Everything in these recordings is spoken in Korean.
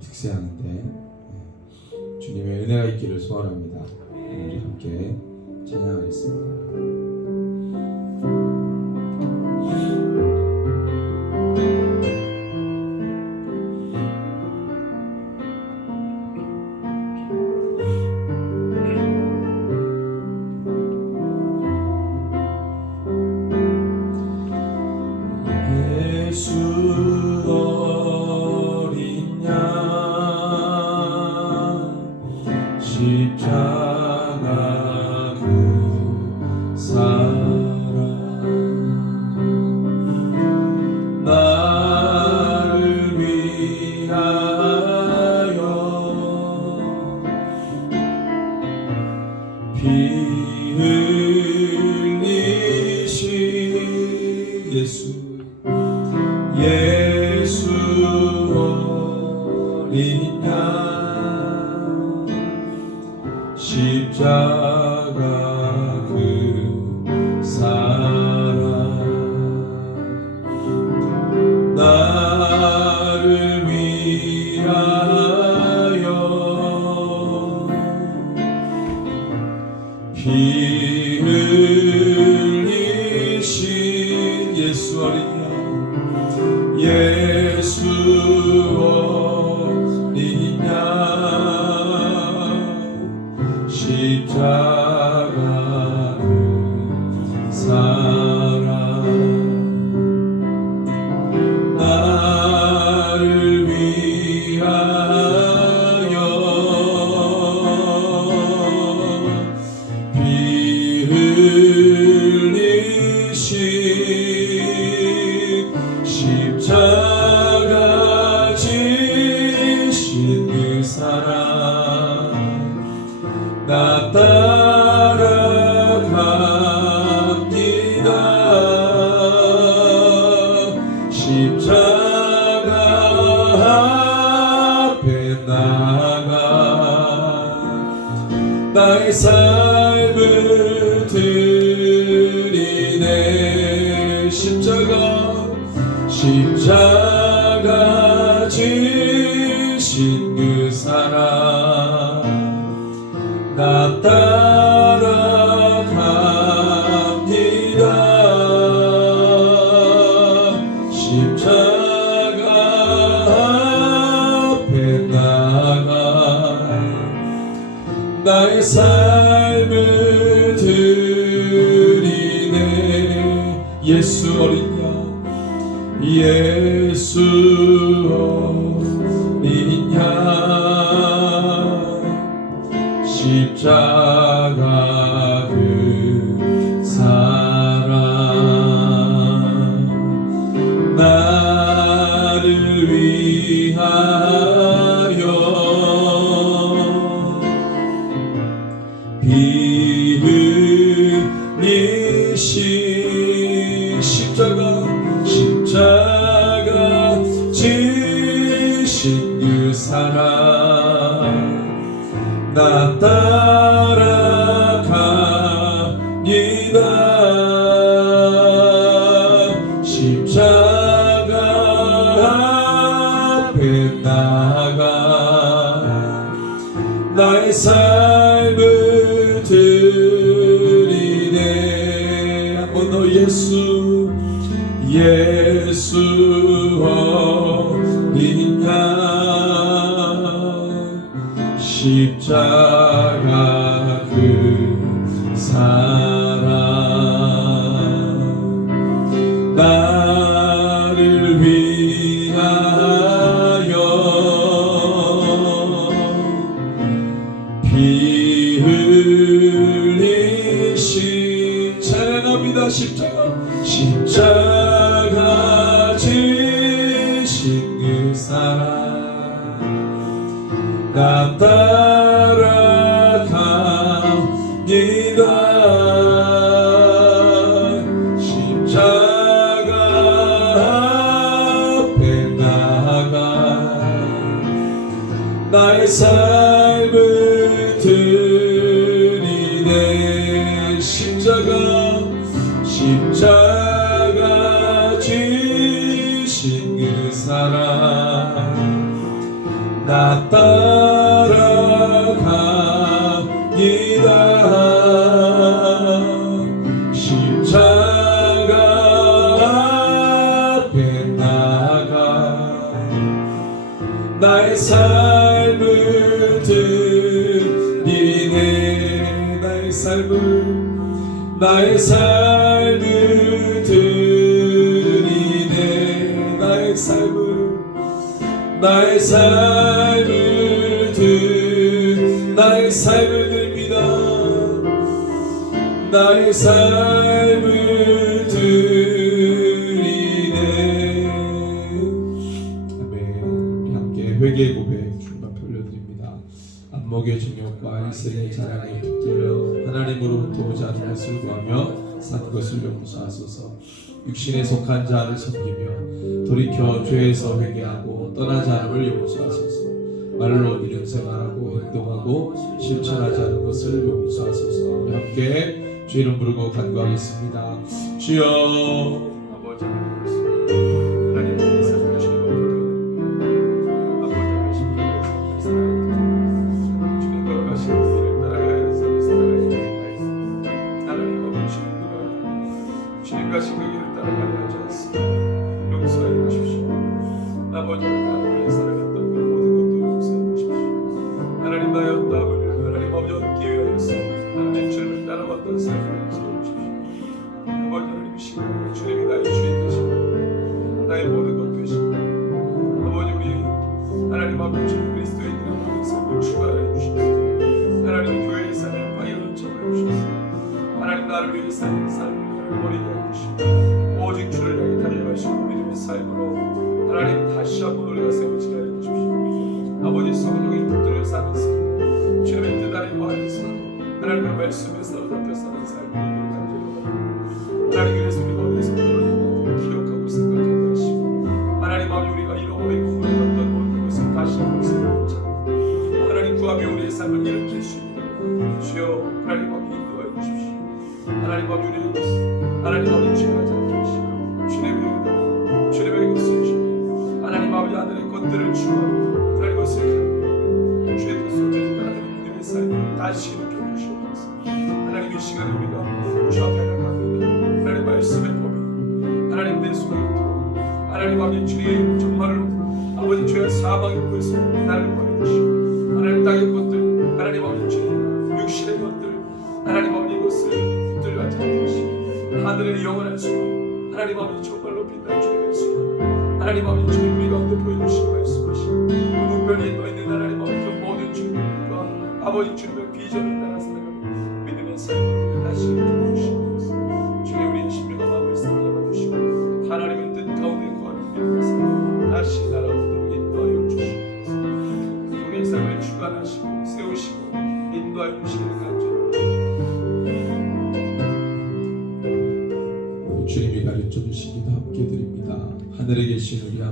특세하는데 주님의 은혜가 있기를 소원합니다. 우리 함께 찬양하겠습니다. 예수 어린 양 십자가 그 사랑 나를 위하여 피 흘리신 예수 어린 양 십자가 그 사랑 나를 위하여 피 흘리신 예수 어린 양 예수 어린 양 십자가 그 사랑 나를 위하여 피 흘리신 십자가 지신 그 사랑 나 따라갑니다. 십자가 앞에 나가 나의 삶을 드리네. 십자가 지신 그 사랑 나 따라갑니다. 십자가 앞에 나가 나의 삶을 드리네. 예수 어린 양 예수 어린 양 십자가 그 사랑 나를 위하여 피 흘리신 십자가 지신 그 사랑 나 따라갑니다. 십자가 앞에 나가 나의 삶을 드리네. 한번 더 예수 어린 양 십자가 그 사랑 나를 위하여 피 흘리신 찬양합니다. 십자가 지신 그 사랑 나 따라갑니다. 십자가 앞에 나가 나의 삶을 드리네. 십자가 지신 그 사랑 나 따라가이다 십자가 앞에 나가 나의 삶을 드리네 나의 삶을 드리네 나의 삶을 드립니다 나의 삶을 드리네 아멘. 우리 함께 회개 고백 중간표 올려드립니다. 안목의 정욕과 일생의 자랑에 붙들려 하나님으로부터 오지 않은 것을 구하며 산 것을 용서하소서. 육신에 속한 자를 섬기며 돌이켜 죄에서 회개하고 떠나지 않음을 용서하소서. 말로 일용생활하고 행동하고 실천하지 않은 것을 용서하소서. 우리 함께 주 이름 부르고 간구하겠습니다. 주여 아버지 하나님 삶을 주시는 것 아버지의 십자가에서 주님 걸어가신 길을 따라가야 하는 삶을 살아가야 하는 하나님 아버지 주님 가신 그 길을 따라가야 하지 않습니다. 용서해 주십시오. 아버지가 나를 위해 살아갔던 그 모든 것도 용서해 주십시오. 하나님 나의 땀을 하나님 아버지 얻기 위하여서 하나님 주님을 따라왔던 삶을 용서해 주십시오. 아버지 하나님 시간에 주님이 나의 주인 되시고 나의 모든 것 되시고 아버지 우리 하나님 아버지 주님 그리스도의 있는 모든 삶을 추가하여 주시옵소서. 하나님 교회의 삶을 방향을 정하여 주시옵소서. 하나님 나를 위해 사는 삶을 버리게 하여 주시고 오직 주를 향해 달려갈 수 있는 믿음의 삶으로 하나님 다시 한번 우리가 세워지게 하여 주십시오. 아버지 성령이 붙들려 사는 삶 주님의 뜻 아래 구하는 삶 하나님의 말씀에 사로잡혀 사는 삶을 하나님 그래서 우리가 어디서 떨어졌는지 기억하고 생각하게 하시고 하나님 아버지 우리가 잃어버리고 무너졌던 모든 것을 다시 한번 생각하고 하나님 구하며 우리의 삶을 일으킬 수 있도록 주여 하나님 아버지 인도하여 주십시오. 하나님 아버지 우리의 것을 하나님 아버지 죄하지 않게 하시고 주님의 것을 주시고 하나님 아버지 하늘의 것들을 주하고 하나님 것을 가지고 주의 뜻을 따르는 믿음의 삶을 다시 일으켜 주시옵소서. 하나님 이 시간에 우리가 주 앞에 나갑니다. 하나님 말씀의 법이 하나님 내 속에 있도록 하나님 아버지 주님 정말로 아버지 죄와 사망의 법에서 나를 보내주시고 하나님 땅의 것들 하나님 아버지 주님 육신의 것들 하나님 아버지 이것을 붙들려 하지 않게 하시고 하늘의 영원한 소망 하나님 아버지 정말로 빛난 주님의 소망 하나님 아버지 주님 우리 가운데 보여주시고 말씀하시고 그 문별에 떠있는 하나님 아버지 그 모든 주님과 아버지 주님의 비전을 따라 살아가는 믿음의 삶을 다시 이루어주시옵소서. 주님 우리의 심령과 마음을 사로잡아 주시고 하나님의 뜻 가운데 거하는 믿음의 삶 다시 날아오도록 인도하여 주시옵소서. 우리의 삶을 주관하시고 세우시고 인도하여 주시기를 간절히 주님이 가르쳐 주신 기도 함께 드립니다. 하늘에 계신 우리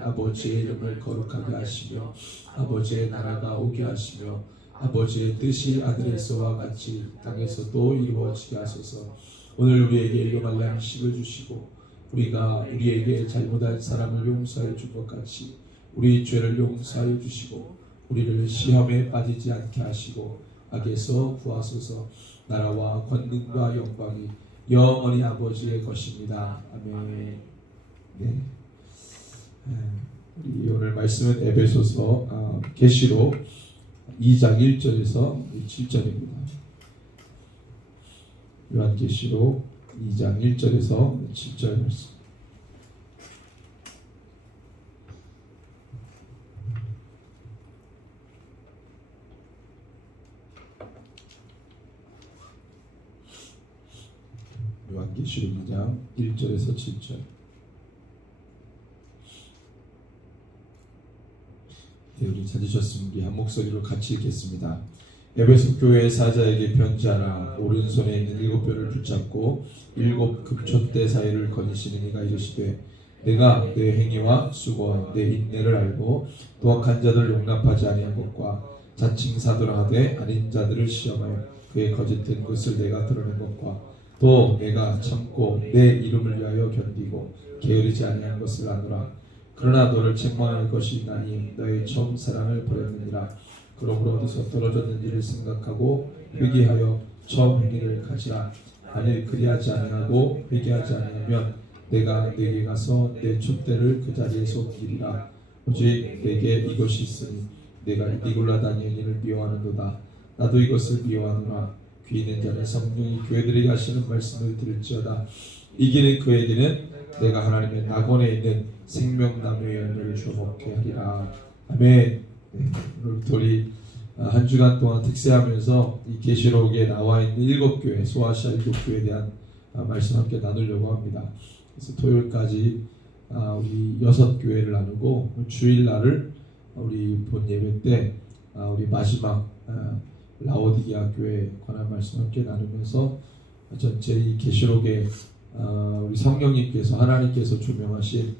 아버지의 이름을 거룩하게 하시며 아버지의 나라가 오게 하시며 아버지의 뜻이 하늘에서와 같이 땅에서도 이루어지게 하소서. 오늘 우리에게 일용할 양식을 주시고 우리가 우리에게 잘못한 사람을 용서해 준 것 같이 우리 죄를 용서하여 주시고 우리를 시험에 빠지지 않게 하시고 악에서 구하소서. 나라와 권능과 영광이 영원히 아버지의 것입니다. 아멘. 네. 우리 오늘 말씀은 에베소서 계시록 2장 1절에서 7절입니다. 요한계시록 2장 1절에서 7절 말씀. 요한계시록 2장 1절에서 7절. 네, 우리 찾으셨으면 우리 한 목소리로 같이 읽겠습니다. 에베소 교회의 사자에게 편지하라. 오른손에 있는 7뼈를 붙잡고 7 금촛대 사이를 거니시는 이가 이르시되 내가 내 행위와 수고와 내 인내를 알고 또 악한 자들을 용납하지 아니한 것과 자칭 사도라 하되 아닌 자들을 시험하여 그의 거짓된 것을 내가 드러낸 것과 또 내가 참고 내 이름을 위하여 견디고 게으르지 아니한 것을 아노라. 그러나 너를 책망할 것이 있나니 너의 처음 사랑을 버렸느니라. 그러므로 어디서 떨어졌는지를 생각하고 회개하여 처음 행위를 가지라. 만일 그리하지 아니하고 회개하지 아니하면 내가 내게 가서 내 촛대를 그 자리에서 옮기리라. 오직 내게 이것이 있으니 내가 니골라 다니엘을 미워하는도다. 나도 이것을 미워하노라. 귀 있는 자는 성령이 교회들에게 하시는 말씀을 들을지어다. 이기는 그에게는 내가 하나님의 낙원에 있는 생명나무의 열매를 주어 먹게 하리라. 아멘. 네, 오늘 우리 한 주간 동안 특세하면서 이 계시록에 나와 있는 7교회, 소아시아 7교회에 대한 말씀 함께 나누려고 합니다. 그래서 토요일까지 우리 6교회를 나누고 주일날을 우리 본 예배 때 우리 마지막 라오디게아 교회에 관한 말씀 함께 나누면서 전체 이 계시록에 우리 성령님께서 하나님께서 조명하신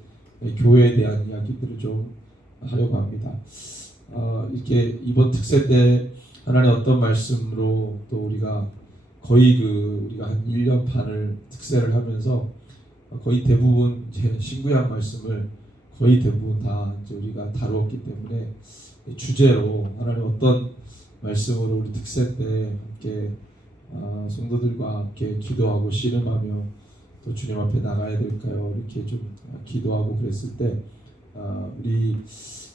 교회에 대한 이야기들을 좀 하려고 합니다. 이렇게 이번 특세 때 하나님 어떤 말씀으로 또 우리가 거의 우리가 한 1년 반을 특세를 하면서 거의 대부분 이제 신구약 말씀을 거의 대부분 다 이제 우리가 다루었기 때문에 주제로 하나님 어떤 말씀으로 우리 특세 때 함께 성도들과 함께 기도하고 씨름하며 또 주님 앞에 나가야 될까요? 이렇게 좀 기도하고 그랬을 때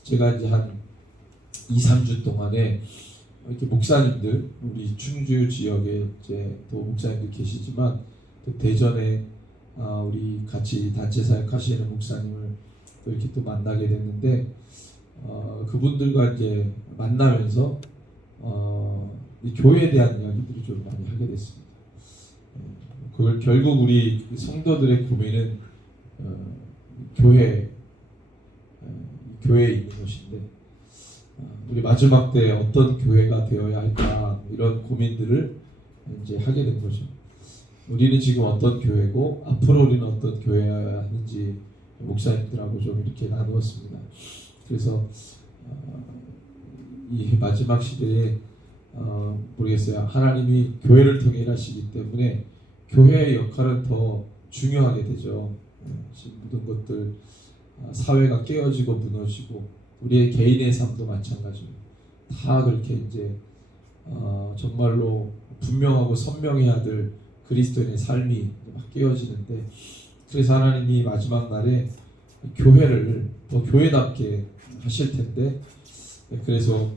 제가 이제 한 2-3주 동안에 이렇게 목사님들 우리 충주 지역에 이제 또 목사님들 계시지만 또 대전에 우리 같이 단체 사역하시는 목사님을 또 이렇게 또 만나게 됐는데 그분들과 이제 만나면서 이 교회에 대한 이야기들을 좀 많이 하게 됐습니다. 그걸 결국 우리 성도들의 고민은 교회에 있는 것인데 우리 마지막 때 어떤 교회가 되어야 할까 이런 고민들을 이제 하게 된 거죠. 우리는 지금 어떤 교회고 앞으로 우리는 어떤 교회여야 하는지 목사님들하고 좀 이렇게 나누었습니다. 그래서 이 마지막 시대에 모르겠어요. 하나님이 교회를 통해 일하시기 때문에 교회의 역할은 더 중요하게 되죠. 지금 모든 것들 사회가 깨어지고 무너지고 우리의 개인의 삶도 마찬가지로 다 그렇게 이제 정말로 분명하고 선명해야 될 그리스도인의 삶이 막 깨어지는데 그래서 하나님이 마지막 날에 교회를 더 교회답게 하실 텐데 그래서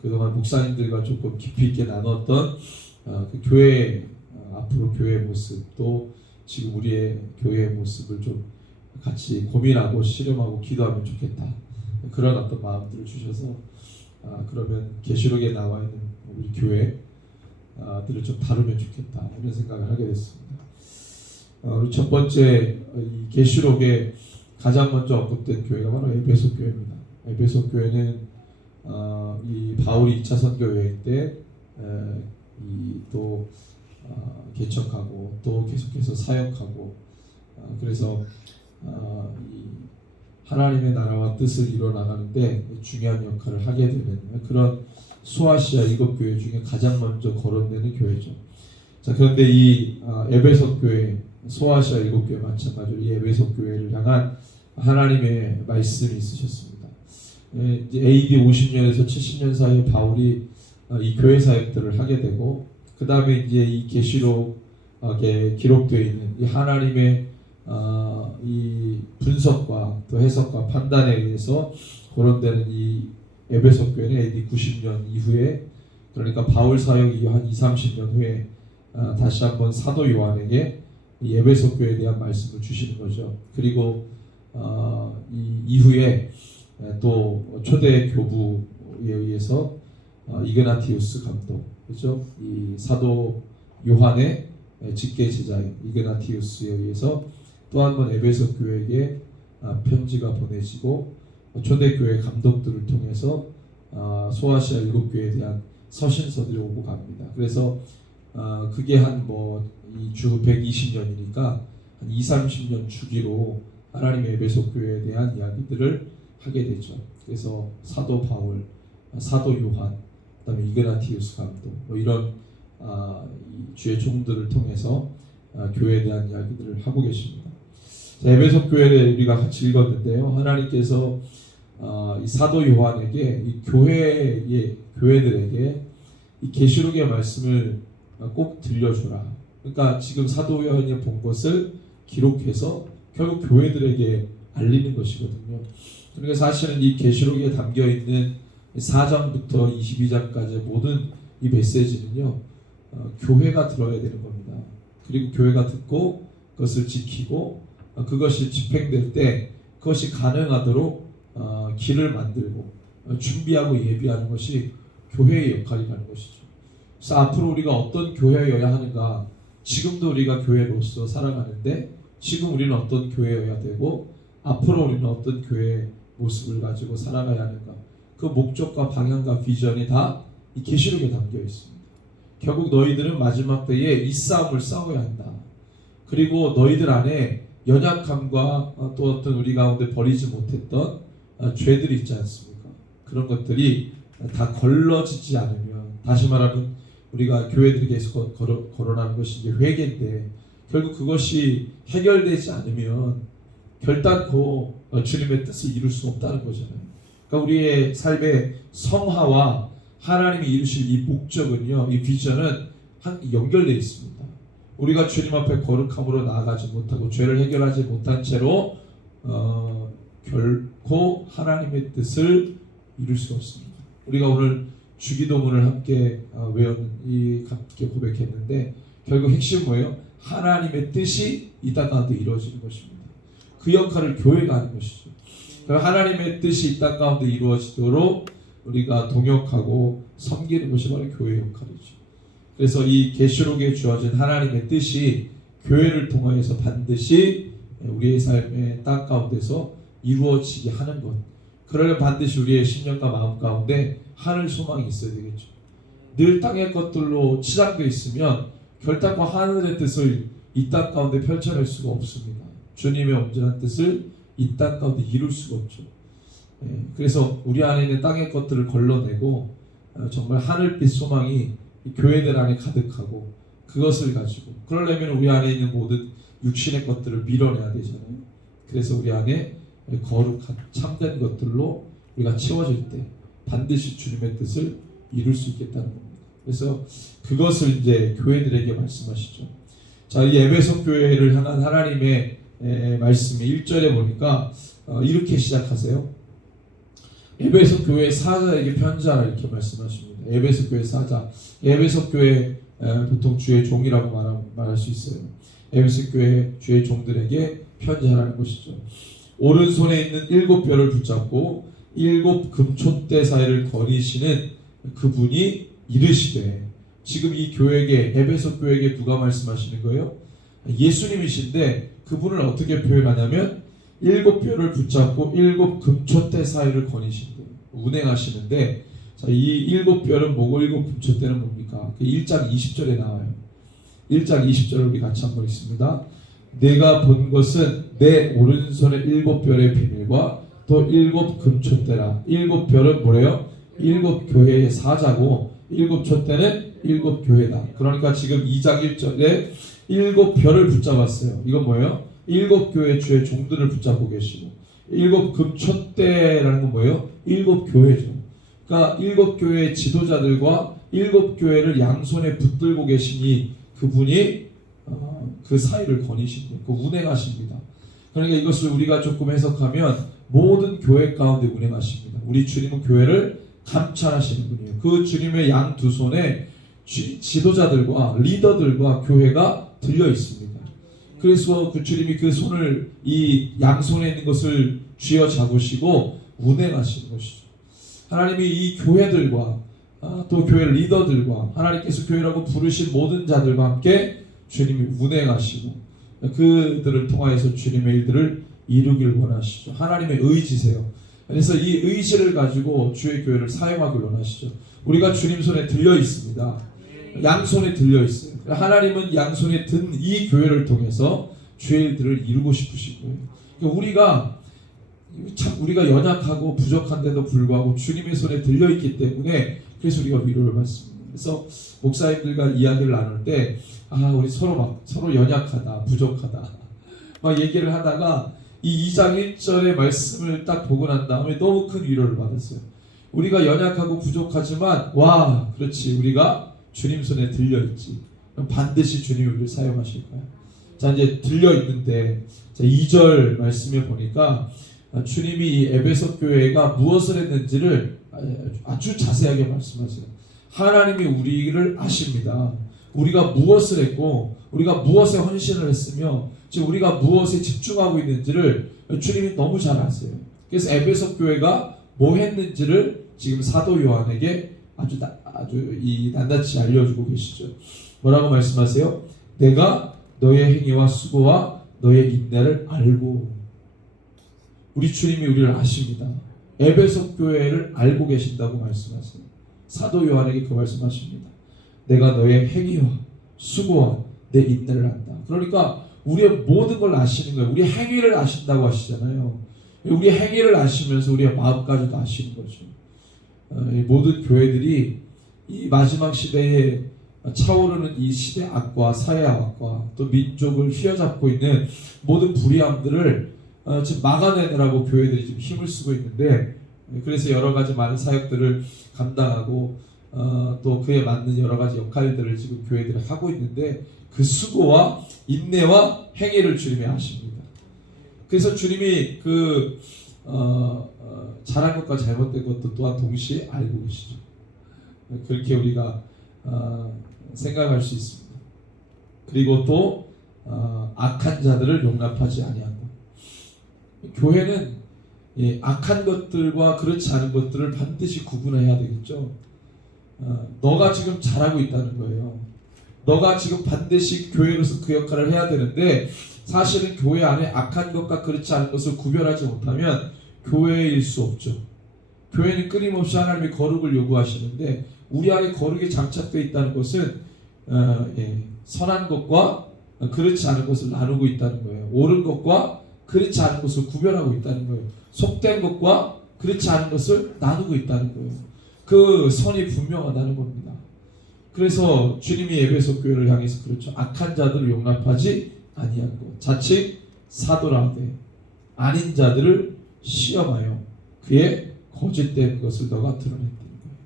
그동안 목사님들과 조금 깊이 있게 나눴던 그 교회 앞으로 교회의 모습 또 지금 우리의 교회의 모습을 좀 같이 고민하고 씨름하고 기도하면 좋겠다 그런 어떤 마음들을 주셔서 그러면 계시록에 나와 있는 우리 교회들을 좀 다루면 좋겠다 이런 생각을 하게 됐습니다. 우리 첫 번째 이 계시록에 가장 먼저 언급된 교회가 바로 에베소 교회입니다. 에베소 교회는 이 바울이 2차 선교 여행 때 또 개척하고 또 계속해서 사역하고 그래서 이 하나님의 나라와 뜻을 이뤄나가는데 중요한 역할을 하게 되는 그런 소아시아 7교회 중에 가장 먼저 거론되는 교회죠. 자, 그런데 이 에베소 교회, 소아시아 7교회 마찬가지로 이 에베소 교회를 향한 하나님의 말씀이 있으셨습니다. 이제 AD 50년에서 70년 사이에 바울이 이 교회 사역들을 하게 되고 그 다음에 이제 이 계시록에 기록되어 있는 이 하나님의 이 분석과 또 해석과 판단에 의해서 거론되는 이 에베소 교회는 AD 90년 이후에 그러니까 바울 사역 이후 한 20-30년 후에 다시 한번 사도 요한에게 이 에베소 교회에 대한 말씀을 주시는 거죠. 그리고 이 이후에 또 초대 교부에 의해서 이그나티우스 감독, 그렇죠? 이 사도 요한의 직계 제자인 이그나티우스에 의해서 또 한 번 에베소 교회에게 편지가 보내지고 초대 교회 감독들을 통해서 소아시아 7교회에 대한 서신서들이 오고 갑니다. 그래서 그게 주 120년이니까 한 20-30년 주기로 하나님의 에베소 교회에 대한 이야기들을 하게 되죠. 그래서 사도 바울, 사도 요한, 그다음에 이그나티우스 감독 이런 주의 종들을 통해서 교회에 대한 이야기들을 하고 계십니다. 에베소 교회를 우리가 같이 읽었는데요. 하나님께서 이 사도 요한에게 이 교회들에게 이 계시록의 말씀을 꼭 들려주라. 그러니까 지금 사도 요한이 본 것을 기록해서 결국 교회들에게 알리는 것이거든요. 그러니까 사실은 이 계시록에 담겨 있는 4장부터 22장까지 모든 이 메시지는요, 교회가 들어야 되는 겁니다. 그리고 교회가 듣고 그것을 지키고 그것이 집행될 때 그것이 가능하도록 길을 만들고 준비하고 예비하는 것이 교회의 역할이라는 것이죠. 그래서 앞으로 우리가 어떤 교회여야 하는가? 지금도 우리가 교회로서 살아가는데 지금 우리는 어떤 교회여야 되고 앞으로 우리는 어떤 교회의 모습을 가지고 살아가야 하는가? 그 목적과 방향과 비전이 다 이 계시록에 담겨 있습니다. 결국 너희들은 마지막 때에 이 싸움을 싸워야 한다. 그리고 너희들 안에 연약함과 또 어떤 우리 가운데 버리지 못했던 죄들이 있지 않습니까? 그런 것들이 다 걸러지지 않으면, 다시 말하면 우리가 교회들에게서 거론하는 것이 이제 회개인데 결국 그것이 해결되지 않으면 결단코 주님의 뜻을 이룰 수 없다는 거잖아요. 그러니까 우리의 삶의 성화와 하나님이 이루실 이 목적은요, 이 비전은 연결되어 있습니다. 우리가 주님 앞에 거룩함으로 나아가지 못하고 죄를 해결하지 못한 채로 결코 하나님의 뜻을 이룰 수 없습니다. 우리가 오늘 주기도문을 함께 외웠는 함께 고백했는데 결국 핵심은 뭐예요? 하나님의 뜻이 이 땅 가운데 이루어지는 것입니다. 그 역할을 교회가 하는 것이죠. 하나님의 뜻이 이 땅 가운데 이루어지도록 우리가 동역하고 섬기는 것이 바로 교회의 역할이죠. 그래서 이 계시록에 주어진 하나님의 뜻이 교회를 통하여서 반드시 우리의 삶의 땅 가운데서 이루어지게 하는 것. 그러려면 반드시 우리의 심령과 마음 가운데 하늘 소망이 있어야 되겠죠. 늘 땅의 것들로 치장되어 있으면 결단코 하늘의 뜻을 이 땅 가운데 펼쳐낼 수가 없습니다. 주님의 온전한 뜻을 이 땅 가운데 이룰 수가 없죠. 그래서 우리 안에 있는 땅의 것들을 걸러내고 정말 하늘빛 소망이 교회들 안에 가득하고 그것을 가지고, 그러려면 우리 안에 있는 모든 육신의 것들을 밀어내야 되잖아요. 그래서 우리 안에 거룩한 참된 것들로 우리가 채워질 때 반드시 주님의 뜻을 이룰 수 있겠다는 겁니다. 그래서 그것을 이제 교회들에게 말씀하시죠. 자, 이 에베소 교회를 향한 하나님의 말씀이 1절에 보니까 이렇게 시작하세요. 에베소 교회 사자에게 편지하라 이렇게 말씀하십니다. 에베소 교회 사자, 에베소 교회 보통 주의 종이라고 말할 수 있어요. 에베소 교회 주의 종들에게 편지하라는 것이죠. 오른손에 있는 7뼈를 붙잡고 7 금촛대 사이를 거니시는 그분이 이르시되, 지금 이 교회에게, 에베소 교회에게 누가 말씀하시는 거예요? 예수님이신데 그분을 어떻게 표현하냐면 7뼈를 붙잡고 7 금촛대 사이를 거니신다. 운행하시는데, 자, 이 7뼈는 뭐고 7 금촛대는 뭡니까? 1장 20절에 나와요. 1장 20절을 우리 같이 한번 읽습니다. 내가 본 것은 내 오른손의 7뼈의 비밀과 또 7 금촛대라. 7뼈는 뭐래요? 7 교회의 사자고 7 촛대는 7 교회다. 그러니까 지금 2장 1절에 7뼈를 붙잡았어요. 이건 뭐예요? 7 교회 주의 종들을 붙잡고 계시고, 7 금촛대라는 건 뭐예요? 7 교회죠. 그러니까 7 교회의 지도자들과 7 교회를 양손에 붙들고 계시니 그분이 그 사이를 거니신 분, 그 운행하십니다. 그러니까 이것을 우리가 조금 해석하면 모든 교회 가운데 운행하십니다. 우리 주님은 교회를 감찰하시는 분이에요. 그 주님의 양 두 손에 지도자들과 리더들과 교회가 들려 있습니다. 그래서 그 주님이 그 손을, 이 양손에 있는 것을 쥐어 잡으시고 운행하시는 것이죠. 하나님이 이 교회들과 또 교회 리더들과 하나님께서 교회라고 부르신 모든 자들과 함께 주님이 운행하시고 그들을 통하여서 주님의 일들을 이루길 원하시죠. 하나님의 의지세요. 그래서 이 의지를 가지고 주의 교회를 사용하길 원하시죠. 우리가 주님 손에 들려 있습니다. 양손에 들려 있어요. 하나님은 양손에 든 이 교회를 통해서 주의 일들을 이루고 싶으신 거예요. 그러니까 우리가 연약하고 부족한데도 불구하고 주님의 손에 들려 있기 때문에 그래서 우리가 위로를 받습니다. 그래서 목사님들과 이야기를 나눌 때 우리 서로 연약하다, 부족하다, 막 얘기를 하다가 이 2장 1절의 말씀을 딱 보고 난 다음에 너무 큰 위로를 받았어요. 우리가 연약하고 부족하지만 와, 그렇지, 우리가 주님 손에 들려있지. 그럼 반드시 주님이 우리를 사용하실 거야. 자, 이제 들려있는데 2절 말씀에 보니까 주님이 이 에베소 교회가 무엇을 했는지를 아주 자세하게 말씀하세요. 하나님이 우리를 아십니다. 우리가 무엇을 했고 우리가 무엇에 헌신을 했으며 지금 우리가 무엇에 집중하고 있는지를 주님이 너무 잘 아세요. 그래서 에베소 교회가 뭐 했는지를 지금 사도 요한에게 아주 낱낱이 알려주고 계시죠. 뭐라고 말씀하세요? 내가 너의 행위와 수고와 너의 인내를 알고. 우리 주님이 우리를 아십니다. 에베소 교회를 알고 계신다고 말씀하세요. 사도 요한에게 그 말씀하십니다. 내가 너의 행위와 수고와 내 인내를 안다. 그러니까 우리의 모든 걸 아시는 거예요. 우리 행위를 아신다고 하시잖아요. 우리 행위를 아시면서 우리의 마음까지도 아시는 거죠. 모든 교회들이 이 마지막 시대에 차오르는 이 시대 악과 사회 악과 또 민족을 휘어잡고 있는 모든 불의함들을 지금 막아내느라고 교회들이 지금 힘을 쓰고 있는데, 그래서 여러 가지 많은 사역들을 감당하고 또 그에 맞는 여러 가지 역할들을 지금 교회들이 하고 있는데, 그 수고와 인내와 행위를 주님이 아십니다. 그래서 주님이 그 잘한 것과 잘못된 것도 또한 동시에 알고 계시죠. 그렇게 우리가 생각할 수 있습니다. 그리고 또 악한 자들을 용납하지 아니한다. 교회는 악한 것들과 그렇지 않은 것들을 반드시 구분해야 되겠죠. 너가 지금 잘하고 있다는 거예요. 너가 지금 반드시 교회로서 그 역할을 해야 되는데, 사실은 교회 안에 악한 것과 그렇지 않은 것을 구별하지 못하면 교회일 수 없죠. 교회는 끊임없이 하나님의 거룩을 요구하시는데, 우리 안에 거룩이 장착되어 있다는 것은 선한 것과 그렇지 않은 것을 나누고 있다는 거예요. 옳은 것과 그렇지 않은 것을 구별하고 있다는 거예요. 속된 것과 그렇지 않은 것을 나누고 있다는 거예요. 그 선이 분명하다는 겁니다. 그래서 주님이 에베소 교회를 향해서 그렇죠. 악한 자들을 용납하지 아니한 것, 자칫 사도라되 아닌 자들을 시험하여 그의 거짓된 것을 너가 드러냈다는 거예요.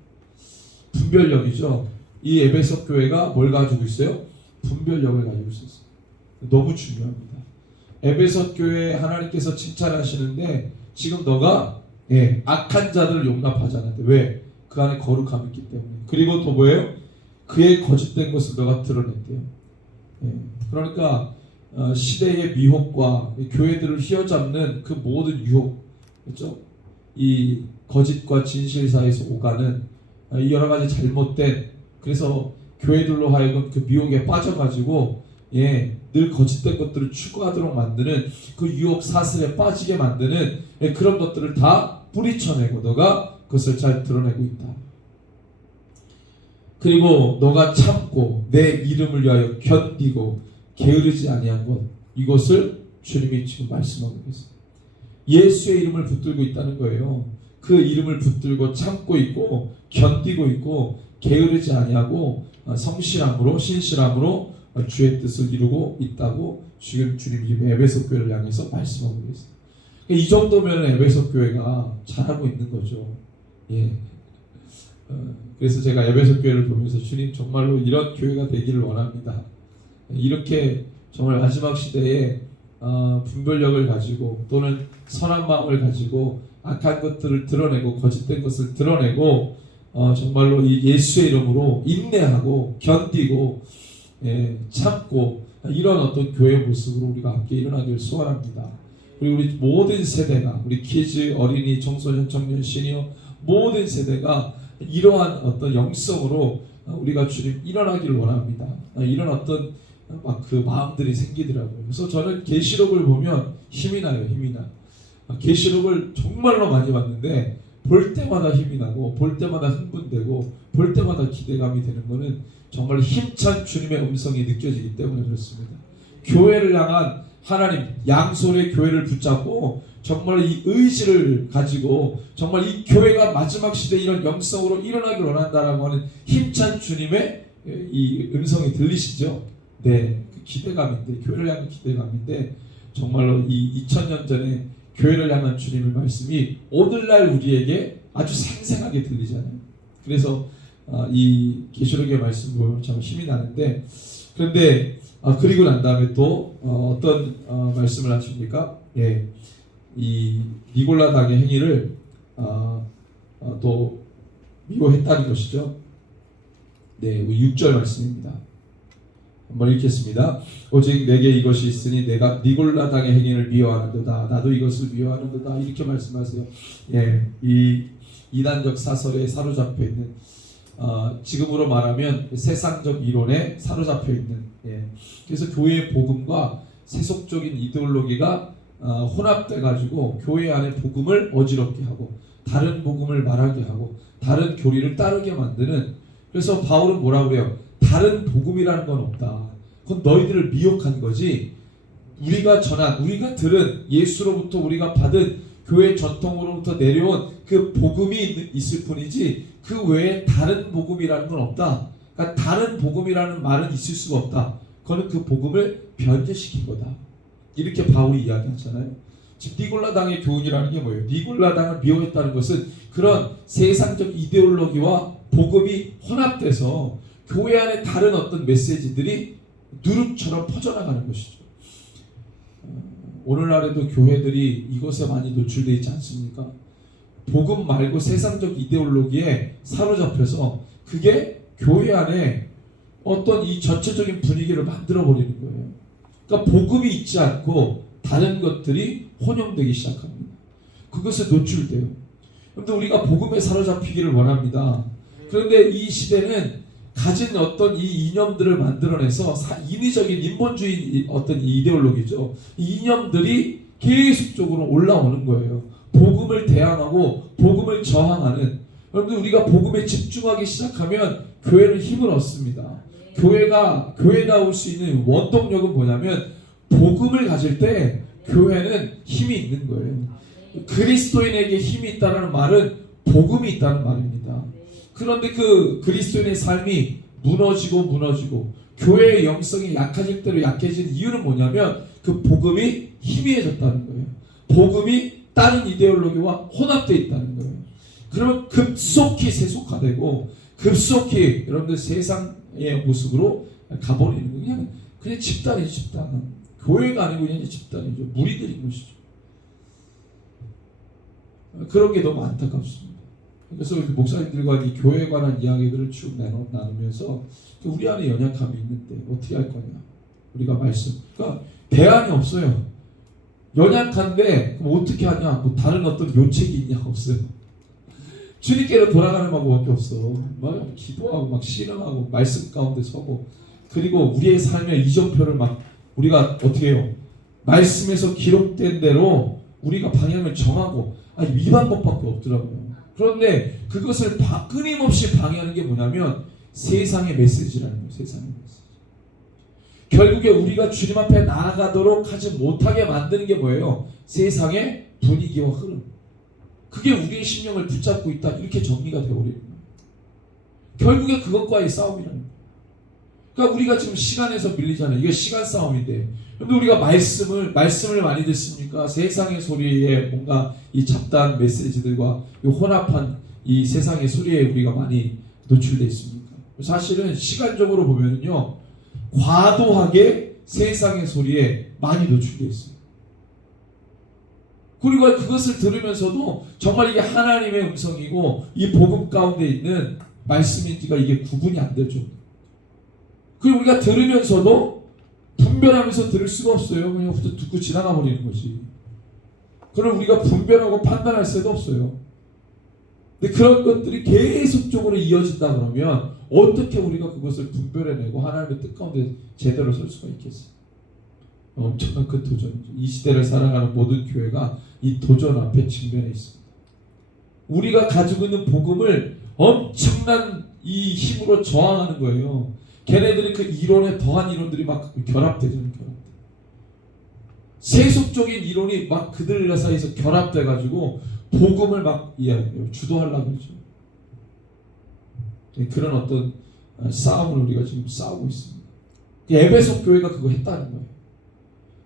분별력이죠. 이 에베소 교회가 뭘 가지고 있어요? 분별력을 가지고 있었어요. 너무 중요합니다. 에베소 교회 하나님께서 칭찬하시는데, 지금 너가 악한 자들을 용납하지 않는데, 왜? 그 안에 거룩함이 있기 때문에. 그리고 또 뭐예요? 그의 거짓된 것을 너가 드러냈대요. 그러니까 시대의 미혹과 교회들을 휘어잡는 그 모든 유혹, 그렇죠? 이 거짓과 진실 사이에서 오가는 이 여러 가지 잘못된, 그래서 교회들로 하여금 그 미혹에 빠져가지고 늘 거짓된 것들을 추구하도록 만드는 그 유혹 사슬에 빠지게 만드는 그런 것들을 다 뿌리쳐내고 너가 그것을 잘 드러내고 있다. 그리고 너가 참고 내 이름을 위하여 견디고 게으르지 아니한 것, 이것을 주님이 지금 말씀하고 계세요. 예수의 이름을 붙들고 있다는 거예요. 그 이름을 붙들고 참고 있고 견디고 있고 게으르지 아니하고 성실함으로 신실함으로 주의 뜻을 이루고 있다고 지금 주님이 에베소 교회를 향해서 말씀하고 계세요. 이 정도면 에베소 교회가 잘하고 있는 거죠. 그래서 제가 에베소 교회를 보면서 주님, 정말로 이런 교회가 되기를 원합니다. 이렇게 정말 마지막 시대에 분별력을 가지고 또는 선한 마음을 가지고 악한 것들을 드러내고 거짓된 것을 드러내고 정말로 이 예수의 이름으로 인내하고 견디고 참고, 이런 어떤 교회의 모습으로 우리가 함께 일어나기를 소원합니다. 그리고 우리 모든 세대가, 우리 키즈, 어린이, 청소년, 청년, 시니어 모든 세대가 이러한 어떤 영성으로 우리가 주님 일어나기를 원합니다. 이런 어떤 그 마음들이 생기더라고요. 그래서 저는 계시록을 보면 힘이 나요. 힘이 나. 계시록을 정말로 많이 봤는데 볼 때마다 힘이 나고 볼 때마다 흥분되고 볼 때마다 기대감이 되는 거는 정말 힘찬 주님의 음성이 느껴지기 때문에 그렇습니다. 교회를 향한 하나님 양손의 교회를 붙잡고 정말 이 의지를 가지고 정말 이 교회가 마지막 시대에 이런 영성으로 일어나길 원한다라고 하는 힘찬 주님의 이 음성이 들리시죠? 네, 그 기대감인데, 교회를 향한 기대감인데 정말로 이 2000년 전에 교회를 향한 주님의 말씀이 오늘날 우리에게 아주 생생하게 들리잖아요. 그래서 이 계시록의 말씀 보면 참 힘이 나는데, 그런데 그리고 난 다음에 또 어떤 말씀을 하십니까? 예, 이 니골라 당의 행위를 또 미워했다는 것이죠. 네, 6절 말씀입니다. 한번 읽겠습니다. 오직 내게 이것이 있으니 내가 니골라 당의 행위를 미워하는도다. 나도 이것을 미워하는도다. 이렇게 말씀하세요. 예, 이 이단적 사설에 사로잡혀 있는, 지금으로 말하면 세상적 이론에 사로잡혀 있는, 예, 그래서 교회의 복음과 세속적인 이데올로기가 혼합돼 가지고 교회 안에 복음을 어지럽게 하고 다른 복음을 말하게 하고 다른 교리를 따르게 만드는, 그래서 바울은 뭐라고 그래요? 다른 복음이라는 건 없다. 그건 너희들을 미혹한 거지. 우리가 전한, 우리가 들은 예수로부터 우리가 받은 교회 전통으로부터 내려온 그 복음이 있을 뿐이지 그 외에 다른 복음이라는 건 없다. 그러니까 다른 복음이라는 말은 있을 수가 없다. 그거는 그 복음을 변제시킨 거다. 이렇게 바울이 이야기하잖아요. 즉 니골라 당의 교훈이라는 게 뭐예요? 니골라 당을 미워했다는 것은 그런 세상적 이데올로기와 복음이 혼합돼서 교회 안에 다른 어떤 메시지들이 누룩처럼 퍼져나가는 것이죠. 오늘날에도 교회들이 이것에 많이 노출되어 있지 않습니까? 복음 말고 세상적 이데올로기에 사로잡혀서 그게 교회 안에 어떤 이 전체적인 분위기를 만들어 버리는 거예요. 그러니까 복음이 있지 않고 다른 것들이 혼용되기 시작합니다. 그것에 노출돼요. 그런데 우리가 복음에 사로잡히기를 원합니다. 그런데 이 시대는 가진 어떤 이 이념들을 만들어내서 인위적인 인본주의 어떤 이데올로기죠. 이 이념들이 계속적으로 올라오는 거예요. 복음을 대항하고 복음을 저항하는. 여러분들, 우리가 복음에 집중하기 시작하면 교회는 힘을 얻습니다. 교회가 올 수 있는 원동력은 뭐냐면 복음을 가질 때 교회는 힘이 있는 거예요. 그리스도인에게 힘이 있다는 말은 복음이 있다는 말입니다. 그런데 그 그리스도인의 삶이 무너지고 교회의 영성이 약해질 대로 약해지는 이유는 뭐냐면 그 복음이 희미해졌다는 거예요. 복음이 다른 이데올로기와 혼합되어 있다는 거예요. 그러면 급속히 세속화되고 급속히 여러분들 세상의 모습으로 가버리는 거예요. 그냥 집단이죠, 집단. 교회가 아니고 그냥 집단이죠. 무리들인 것이죠. 그런 게 너무 안타깝습니다. 그래서 목사님들과 이 교회에 관한 이야기들을 쭉 나누면서 우리 안에 연약함이 있는데 어떻게 할 거냐? 우리가 말씀. 그러니까 대안이 없어요. 연약한데 그럼 어떻게 하냐? 뭐 다른 어떤 요책이 있냐? 없어요. 주님께로 돌아가는 방법밖에 없어. 막 기도하고 막 신앙하고 말씀 가운데 서고, 그리고 우리의 삶의 이정표를 막 우리가 어떻게 해요? 말씀에서 기록된 대로 우리가 방향을 정하고, 이 방법밖에 없더라고요. 그런데 그것을 끊임없이 방해하는 게 뭐냐면 세상의 메시지라는 거예요. 세상의 메시지. 결국에 우리가 주님 앞에 나아가도록 하지 못하게 만드는 게 뭐예요? 세상의 분위기와 흐름. 그게 우리의 심령을 붙잡고 있다. 이렇게 정리가 되어버리는 거예요. 결국에 그것과의 싸움이라는 거예요. 그러니까 우리가 지금 시간에서 밀리잖아요. 이게 시간 싸움인데. 근데 우리가 말씀을 많이 듣습니까? 세상의 소리에 뭔가 이 잡다한 메시지들과 이 혼합한 이 세상의 소리에 우리가 많이 노출되어 있습니까? 사실은 시간적으로 보면요, 과도하게 세상의 소리에 많이 노출되어 있어요. 그리고 그것을 들으면서도 정말 이게 하나님의 음성이고 이 복음 가운데 있는 말씀인지가 이게 구분이 안 되죠. 그리고 우리가 들으면서도 분별하면서 들을 수가 없어요. 그냥 듣고 지나가 버리는 거지. 그럼 우리가 분별하고 판단할 새도 없어요. 근데 그런 것들이 계속적으로 이어진다 그러면 어떻게 우리가 그것을 분별해내고 하나님의 뜻 가운데 제대로 설 수가 있겠어요? 엄청난 그 도전이죠. 이 시대를 살아가는 모든 교회가 이 도전 앞에 직면해 있습니다. 우리가 가지고 있는 복음을 엄청난 이 힘으로 저항하는 거예요. 걔네들이 그 이론에 더한 이론들이 막 결합되잖아요. 세속적인 이론이 막 그들 사이에서 결합돼가지고 복음을 막 이야기해요. 주도하려고 그러죠. 그런 어떤 싸움을 우리가 지금 싸우고 있습니다. 에베소 교회가 그거 했다는 거예요.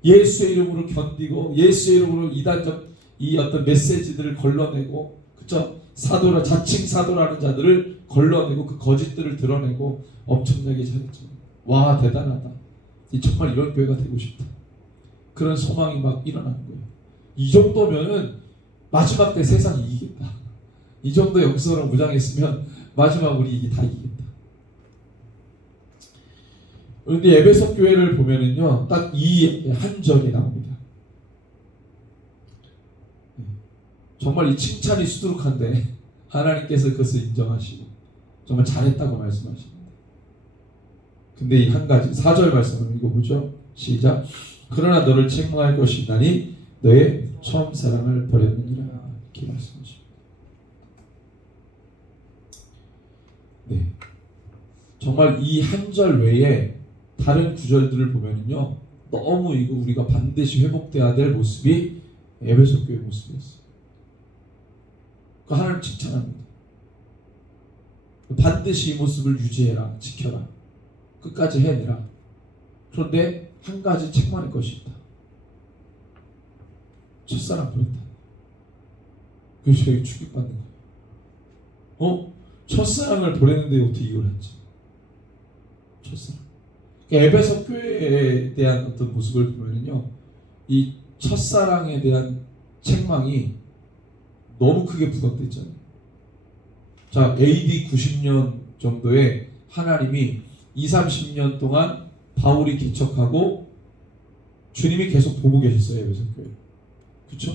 예수의 이름으로 견디고 예수의 이름으로 이단적 이 어떤 메시지들을 걸러내고 그쵸? 사도라 자칭 사도라는 자들을 걸러내고 그 거짓들을 드러내고 엄청나게 잘했죠. 와 대단하다. 정말 이런 교회가 되고 싶다. 그런 소망이 막 일어나는 거예요. 이 정도면은 마지막 때 세상이 이기겠다. 이 정도 영성으로 무장했으면 마지막 우리 다 이기겠다. 그런데 에베소 교회를 보면은요, 딱 이 한 절이 나옵니다. 정말 이 칭찬이 수두룩한데 하나님께서 그것을 인정하시고 정말 잘했다고 말씀하십니다. 근데 이 한 가지 4절 말씀을 읽어보죠. 시작. 그러나 너를 책망할 것이 있나니 너의 처음 사랑을 버렸느니라. 이렇게 말씀하십니다. 네, 정말 이 한 절 외에 다른 구절들을 보면요 너무 이거 우리가 반드시 회복돼야 될 모습이 에베소 교회 모습이었어요. 그 하나님 칭찬합니다. 반드시 이 모습을 유지해라, 지켜라, 끝까지 해내라. 그런데 한 가지 책망할 것이 있다. 첫사랑 버렸다. 그래서 저희 충격받는 거예요. 첫사랑을 버렸는데 어떻게 이걸 했지? 첫사랑. 그러니까 에베소 교회에 대한 어떤 모습을 보면요, 이 첫사랑에 대한 책망이 너무 크게 부각됐잖아요. 자, AD 90년 정도에 하나님이 20-30년 동안 바울이 개척하고 주님이 계속 보고 계셨어요, 에베소 교회. 그렇죠?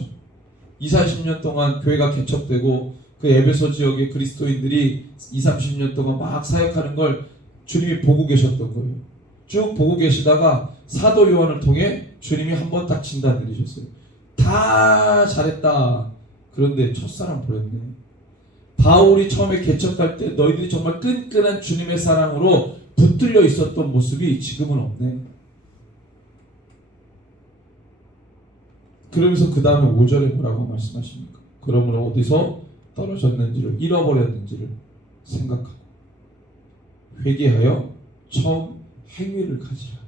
20-30년 동안 교회가 개척되고 그 에베소 지역의 그리스도인들이 20-30년 동안 막 사역하는 걸 주님이 보고 계셨던 거예요. 쭉 보고 계시다가 사도 요한을 통해 주님이 한 번 딱 진단 내리셨어요. 다 잘했다. 그런데 첫사랑 버렸네. 바울이 처음에 개척할 때 너희들이 정말 끈끈한 주님의 사랑으로 붙들려 있었던 모습이 지금은 없네. 그러면서 그 다음에 5절에 뭐라고 말씀하십니까? 그러므로 어디서 떨어졌는지를 잃어버렸는지를 생각하고 회개하여 처음 행위를 가지라.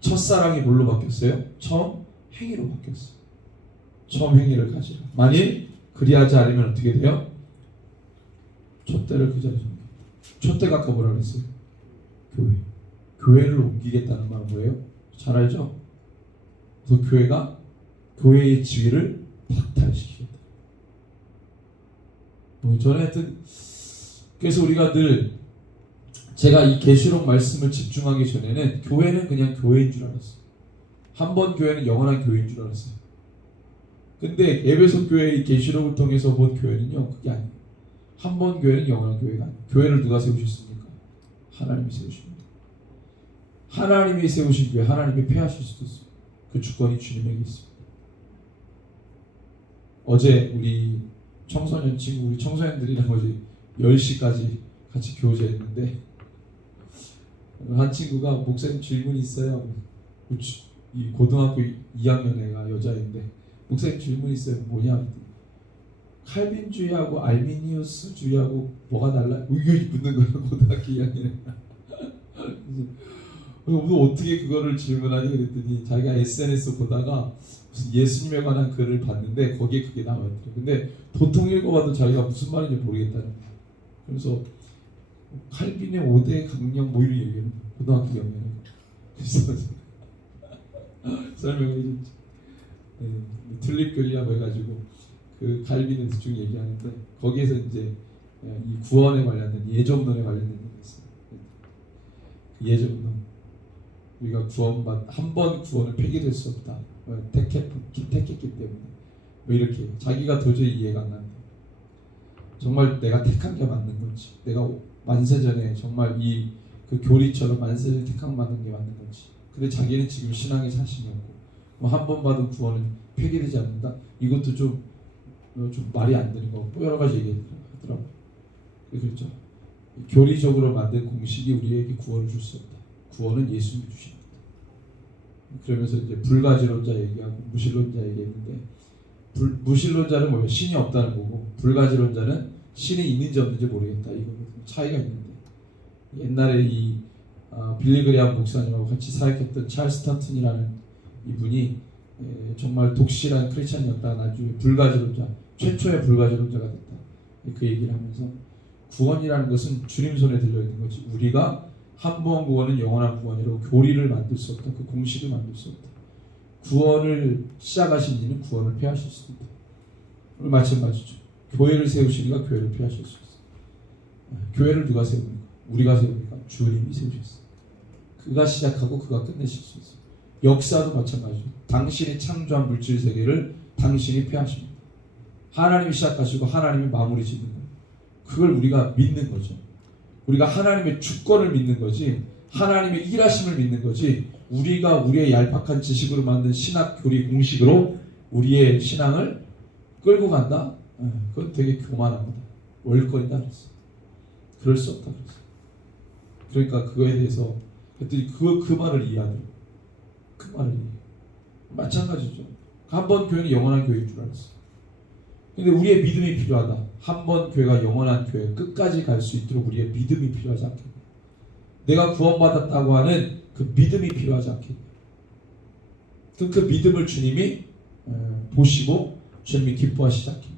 첫사랑이 뭘로 바뀌었어요? 처음 행위로 바뀌었어요. 처음 행위를 가지라. 만일 그리하지 않으면 어떻게 돼요? 촛대를 그 자리에 옮겨. 촛대가 아까 뭐라 그랬어요? 교회. 교회를 옮기겠다는 말은 뭐예요? 잘 알죠? 그래서 교회가 교회의 지위를 박탈시키겠다. 저는 하여튼 그래서 우리가 늘 제가 이 계시록 말씀을 집중하기 전에는 교회는 그냥 교회인 줄 알았어요. 한 번 교회는 영원한 교회인 줄 알았어요. 근데 에베소 교회의 계시록을 통해서 본 교회는요, 그게 아니에요. 한 번 교회는 영원한 교회가 아니에요. 교회를 누가 세우셨습니까? 하나님이 세우십니다. 하나님이 세우신 교회, 하나님이 폐하실 수도 있어요. 그 주권이 주님에게 있습니다. 어제 우리 청소년 친구, 우리 청소년들이랑 어제 10시까지 같이 교제했는데 한 친구가 목사님 질문이 있어요. 이 고등학교 2학년 애가 여자인데 목사님 질문이 있어요. 뭐냐? 칼빈주의하고 알미니우스주의하고 뭐가 달라? 이게 묻는 거예요. 고등학교 2학년. 너 어떻게 그거를 질문하니? 그랬더니 자기가 SNS 보다가 무슨 예수님에 관한 글을 봤는데 거기에 그게 나와있더라고요. 근데 도통 읽어봐도 자기가 무슨 말인지 모르겠다는 거예요. 그래서 칼빈의 5대 강령 뭐 이런 얘기를 고등학교 경영에 그래서 설명해 줬죠. 튤립 교리라고 해가지고 그 칼빈의 중 얘기하는데 거기에서 이제 이 구원에 관련된 예정론에 관련된 게 있어요. 예정론, 우리가 구원받 한 번 구원을 폐기될 수 없다. 택했기 때문에 뭐 이렇게 자기가 도저히 이해가 안 나는데 정말 내가 택한 게 맞는 건지, 내가 만세전에 정말 이 그 교리처럼 만세전에 택한 받은 게 맞는 건지. 근데 자기는 지금 신앙에 자신이 없고 한 번 받은 구원은 폐기되지 않는다. 이것도 좀 말이 안 되는 거고 여러 가지 얘기하더라고요. 그렇죠. 교리적으로 만든 공식이 우리에게 구원을 줄 수 없다. 구원은 예수님이 주신 거다. 그러면서 이제 불가지론자 얘기하고 무신론자 얘기했는데 무신론자는 뭐예요? 신이 없다는 거고 불가지론자는 신이 있는지 없는지 모르겠다. 이거 차이가 있는데 옛날에 이 빌리 그레이엄 목사님하고 같이 사역했던 찰스 스턴튼이라는 이분이 정말 독실한 크리스찬이었다. 나중에 불가지론자, 최초의 불가지론자가 됐다. 그 얘기를 하면서 구원이라는 것은 주님 손에 들려있는 거지. 우리가 한 번 구원은 영원한 구원이라고 교리를 만들 수 없다. 그 공식을 만들 수 없다. 구원을 시작하신 이는 구원을 폐하실 수 있다. 마찬가지죠. 교회를 세우시니까 교회를 폐하실 수 있어요. 교회를 누가 세웁니까? 우리가 세웁니까? 주님이 세우셨어요. 그가 시작하고 그가 끝내실 수 있어요. 역사도 마찬가지죠. 당신이 창조한 물질 세계를 당신이 폐하십니다. 하나님이 시작하시고 하나님이 마무리 짓는 거예요. 그걸 우리가 믿는 거죠. 우리가 하나님의 주권을 믿는 거지, 하나님의 일하심을 믿는 거지, 우리가 우리의 얄팍한 지식으로 만든 신학 교리 공식으로 우리의 신앙을 끌고 간다? 그건 되게 교만합니다. 월권이다 그랬어. 그럴 수 없다 그랬어. 그러니까 그거에 대해서 그랬더니 그 말을 이해하더라고. 그 말을 이해. 마찬가지죠. 한 번 교회는 영원한 교회인 줄 알았어. 근데 우리의 믿음이 필요하다. 한 번 교회가 영원한 교회, 끝까지 갈 수 있도록 우리의 믿음이 필요하지 않겠냐. 내가 구원받았다고 하는 그 믿음이 필요하지 않겠냐. 그 믿음을 주님이 보시고 주님이 기뻐하시지 않겠냐.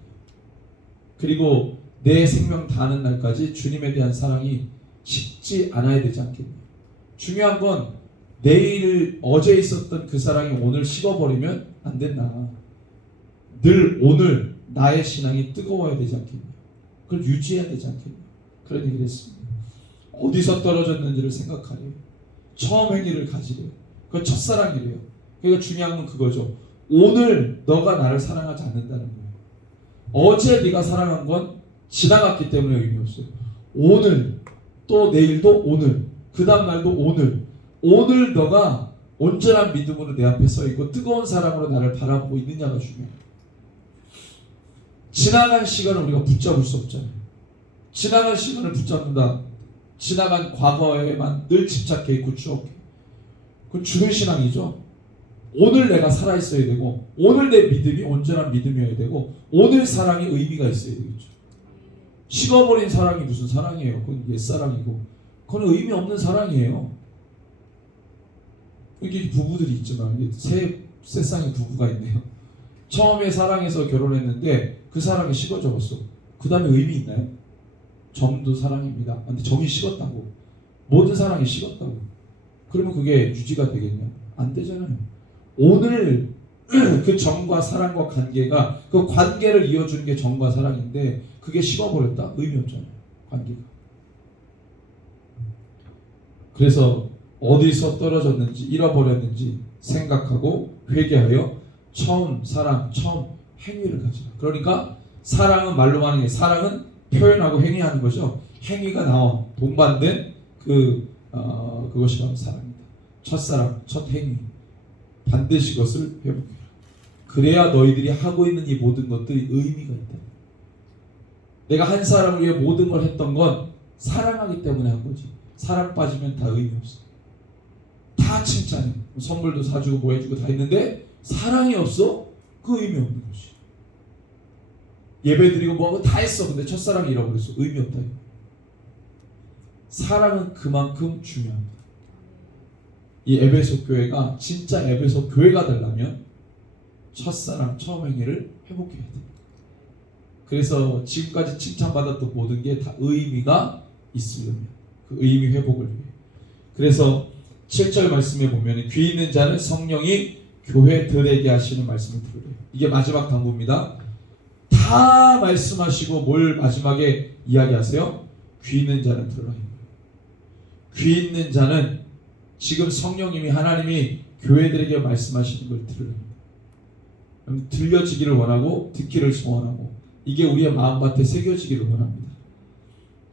그리고 내 생명 다하는 날까지 주님에 대한 사랑이 식지 않아야 되지 않겠냐. 중요한 건 내일 어제 있었던 그 사랑이 오늘 식어버리면 안 된다. 늘 오늘 나의 신앙이 뜨거워야 되지 않겠냐. 그걸 유지해야 되지 않겠냐. 그런 얘기를 했습니다. 어디서 떨어졌는지를 생각하래요. 처음 행위를 가지래요. 그건 첫사랑이래요. 그러니까 중요한 건 그거죠. 오늘 너가 나를 사랑하지 않는다는 거예요. 어제 네가 사랑한 건 지나갔기 때문에 의미 없어요. 오늘, 또 내일도 오늘, 그 다음 날도 오늘 너가 온전한 믿음으로 내 앞에 서 있고 뜨거운 사랑으로 나를 바라보고 있느냐가 중요해요. 지나간 시간을 우리가 붙잡을 수 없잖아요. 지나간 시간을 붙잡는다. 지나간 과거에만 늘 집착해 있고 추억해. 그건 죽은 신앙이죠. 오늘 내가 살아있어야 되고, 오늘 내 믿음이 온전한 믿음이어야 되고, 오늘 사랑이 의미가 있어야 되겠죠. 식어버린 사랑이 무슨 사랑이에요? 그건 옛사랑이고, 그건 의미 없는 사랑이에요. 이게 부부들이 있지만 새 쌍의 부부가 있네요. 처음에 사랑해서 결혼했는데 그 사랑이 식어져버렸어. 그 다음에 의미 있나요? 정도 사랑입니다. 근데 정이 식었다고. 모든 사랑이 식었다고. 그러면 그게 유지가 되겠냐? 안 되잖아요. 오늘 그 정과 사랑과 관계가, 그 관계를 이어주는 게 정과 사랑인데 그게 식어버렸다? 의미 없잖아요. 관계가. 그래서 어디서 떨어졌는지 잃어버렸는지 생각하고 회개하여 처음 사랑, 처음 행위를 가지라. 그러니까 사랑은 말로 하는 게, 사랑은 표현하고 행위하는 거죠. 행위가 나와 동반된 그것이 바로 사랑입니다. 첫사랑, 첫 행위. 반드시 그것을 회복해라. 그래야 너희들이 하고 있는 이 모든 것들이 의미가 있다. 내가 한 사람을 위해 모든 걸 했던 건 사랑하기 때문에 한 거지. 사랑 빠지면 다 의미 없어. 다 칭찬해. 선물도 사주고 뭐 해주고 다 했는데 사랑이 없어? 그 의미 없는 거지. 예배 드리고 뭐하고 다 했어. 근데 첫사랑이 잃어버렸어. 의미 없다. 사랑은 그만큼 중요합니다. 이 에베소 교회가 진짜 에베소 교회가 되려면 첫사랑, 처음 행위를 회복해야 돼. 그래서 지금까지 칭찬받았던 모든 게 다 의미가 있으려면 그 의미 회복을 위해. 그래서 7절 말씀에 보면 귀 있는 자는 성령이 교회들에게 하시는 말씀을 들으래요. 이게 마지막 당부입니다. 다 말씀하시고 뭘 마지막에 이야기하세요? 귀 있는 자는 들으라. 귀 있는 자는 지금 성령님이, 하나님이 교회들에게 말씀하시는 걸 들으라. 들려지기를 원하고 듣기를 소원하고, 이게 우리의 마음밭에 새겨지기를 원합니다.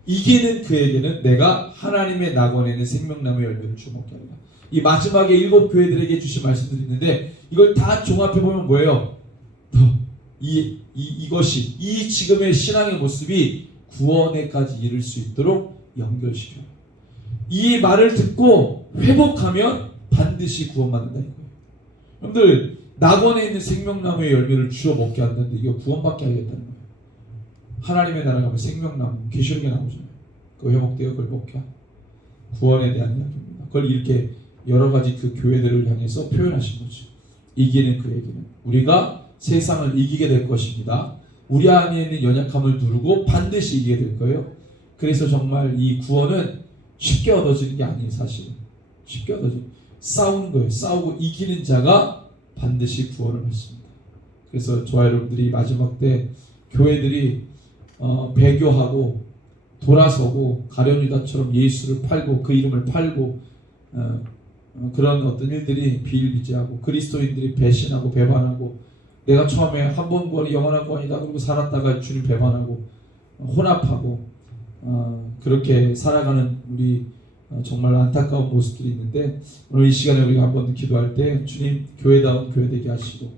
이기는 그에게는 내가 하나님의 낙원에는 생명나무의 열매를 주먹게 하리라. 이 마지막에 7 교회들에게 주신 말씀들이 있는데 이걸 다 종합해보면 뭐예요? 이것이, 이 지금의 신앙의 모습이 구원에까지 이를 수 있도록 연결시켜요. 이 말을 듣고 회복하면 반드시 구원받는다 이거예요. 여러분들, 낙원에 있는 생명나무의 열매를 주워 먹게 한다는데 이거 구원받게 하겠다는 거예요. 하나님의 나라 가면 생명나무, 계시록에 나오잖아요. 그거 회복되어 그걸 먹게 하고, 구원에 대한 이야기입니다. 그걸 이렇게 여러 가지 그 교회들을 향해서 표현하신 거죠. 이기는 그에게는 우리가 세상을 이기게 될 것입니다. 우리 안에 있는 연약함을 누르고 반드시 이기게 될 거예요. 그래서 정말 이 구원은 쉽게 얻어지는 게 아니에요. 사실은 쉽게 얻어지는 싸우는 거예요. 싸우고 이기는 자가 반드시 구원을 받습니다. 그래서 저와 여러분들이 마지막 때 교회들이 배교하고 돌아서고 가룟 유다처럼 예수를 팔고 그 이름을 팔고 그런 어떤 일들이 비일비재하고 그리스도인들이 배신하고 배반하고 내가 처음에 한 번 구원이 영원한 구원이다 그러고 살았다가 주님 배반하고 혼합하고 그렇게 살아가는 우리 정말 안타까운 모습들이 있는데 오늘 이 시간에 우리가 한 번 더 기도할 때 주님 교회다운 교회 되게 하시고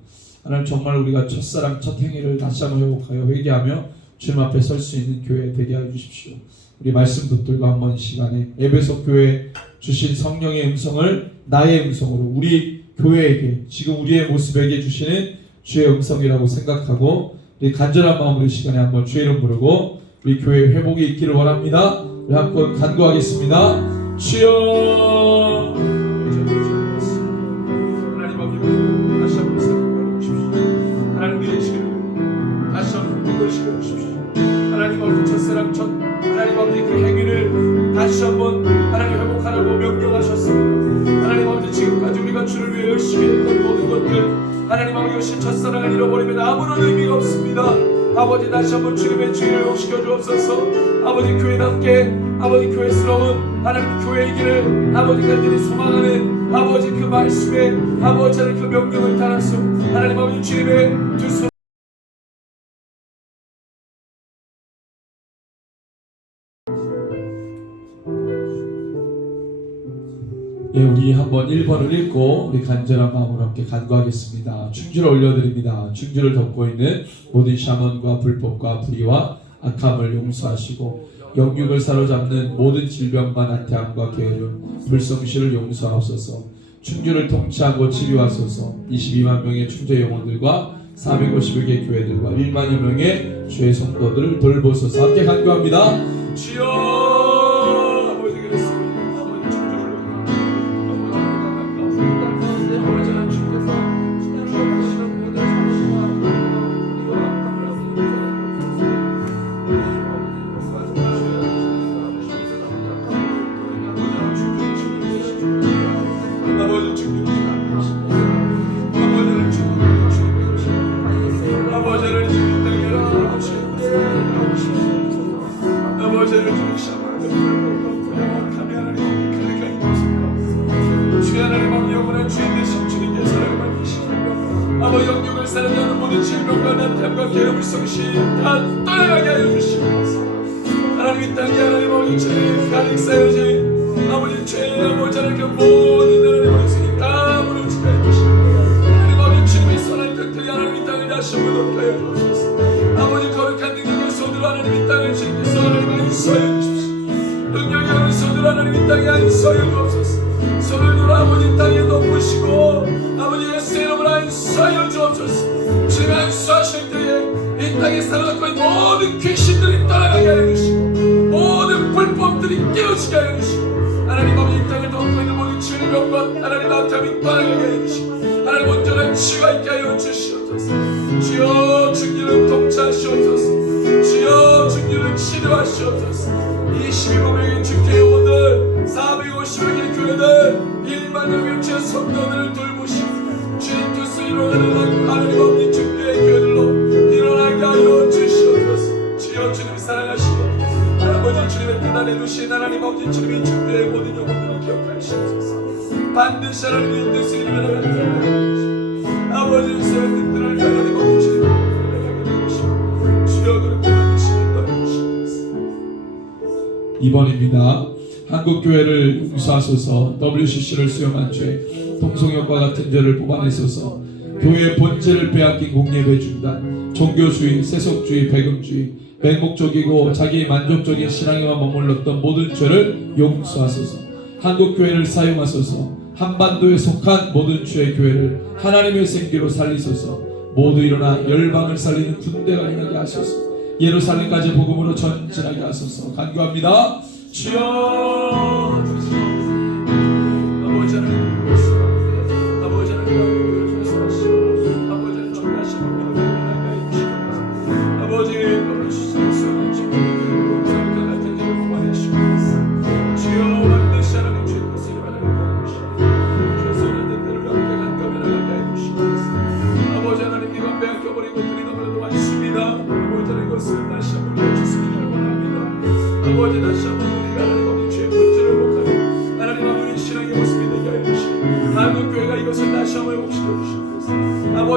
하나님 정말 우리가 첫사랑 첫 행위를 다시 한번 회복하여 회개하며 주님 앞에 설 수 있는 교회 되게 해주십시오. 우리 말씀 붙들고 한번 이 시간에 에베소 교회 주신 성령의 음성을 나의 음성으로 우리 교회에게 지금 우리의 모습에게 주시는 주의 음성이라고 생각하고 우리 간절한 마음으로 이 시간에 한번 주의 이름 부르고 우리 교회 회복이 있기를 원합니다. 우리 한번 간구하겠습니다. 주여 하나님 아버지 다시 한번 생각해 주십시오. 하나님의 지혜를 다시 한번 회복시켜 주십시오. 하나님 아버지 첫사랑 첫 하나님 아버지 그 행위를 다시 한번 하나님 회복하라고 명령하셨습니다. 하나님 아버지 지금까지 우리가 주를 위해 열심히 했던 모든 것들 하나님 아버지 첫사랑을 잃어버리면 아무런 의미가 없습니다. 아버지 다시 한번 주님의 주의를 회복시켜 주옵소서. 아버지 교회답게 아버지 교회스러운 하나님 교회이기를 아버지 간절히 소망하는 아버지 그 말씀에 아버지 그 명령을 따라서 하나님 아버지 주님의 두 손 예, 우리 한번 1번을 읽고 우리 간절한 마음으로 함께 간구하겠습니다. 충주를 올려드립니다. 충주를 덮고 있는 모든 샤먼과 불법과 불의와 악함을 용서하시고 영육을 사로잡는 모든 질병과 나태함과 게으름, 불성실을 용서하옵소서. 충주를 통치하고 치료하소서. 22만 명의 충주의 영혼들과 450여 개 교회들과 1만여 명의 주의 성도들을 돌보소서. 함께 간구합니다. 주여 영육을 사랑하는 모든 질병과 나태함과 괴로움을 성실 다 떠나가게 하여 주시옵소서. 하나님 이 땅에 하나님 아버지 죄 가득 쌓여진 아버지 죄 아버지 하나님 모든 하나님 아버지 다 무너지게 하여 주시옵소서. 하나님 아버지 주님의 선한 격들이 하나님 이 땅을 다시 한번 높게 하여 주옵소서. 아버지 거룩한 능력의 손으로 하나님 이 땅을 주님께서 하나님 안수하여 주십시오. 능력의 하나님 손으로 하나님 이 땅에 안수하여 주옵소서. 손을 들어 아버지 땅에 덮으시고 아버지 예수의 이름으로 안수하여 주옵소서. 주님 안수하실 때에 이 땅에 살아남고 있는 모든 귀신들이 떠나가게 하여 주시고 모든 불법들이 깨어지게 하여 주시고 하나님 아버지 이 땅을 덮고 있는 모든 질병과 하나님 나타남이 떠나가게 하여 주시고 하나님 온전한 치유가 있게 하여 주시옵소서. 주여 중기를 통치하시옵소서. 주여 중기를 치료하시옵소서. 22명의 중기 영혼들 450명의 교회들 1만여 명의 성도들을 돌보시고 주님 뜻을 이루어가는 하나님 아버지 중기의 교회들로 일어나게 하여 주시옵소서. 주여 주님 사랑하시고 아버지 주님의 뜻 안에 두신 하나님 아버지 주님의 중기의 모든 영혼들을 기억하시옵소서. 반드시 하나님의 뜻을 이루어가는 아버지 이스라엘 뜻들을 하나님 아버지 주님을 주시고 주여 그렇게 만드시면 너희 주시옵소서. 2번입니다. 한국교회를 용서하소서. WCC를 수용한 죄, 동성연과 같은 죄를 뽑아내소서. 교회의 본질을 빼앗긴 공예배 중단, 종교주의, 세속주의, 배금주의, 맹목적이고 자기 만족적인 신앙에만 머물렀던 모든 죄를 용서하소서. 한국교회를 사용하소서. 한반도에 속한 모든 주의 교회를 하나님의 생기로 살리소서. 모두 일어나 열방을 살리는 군대가 일어나게 하소서. 예루살렘까지 복음으로 전진하게 하소서. 간구합니다. 주여 아버지 하나님 아버지 하나님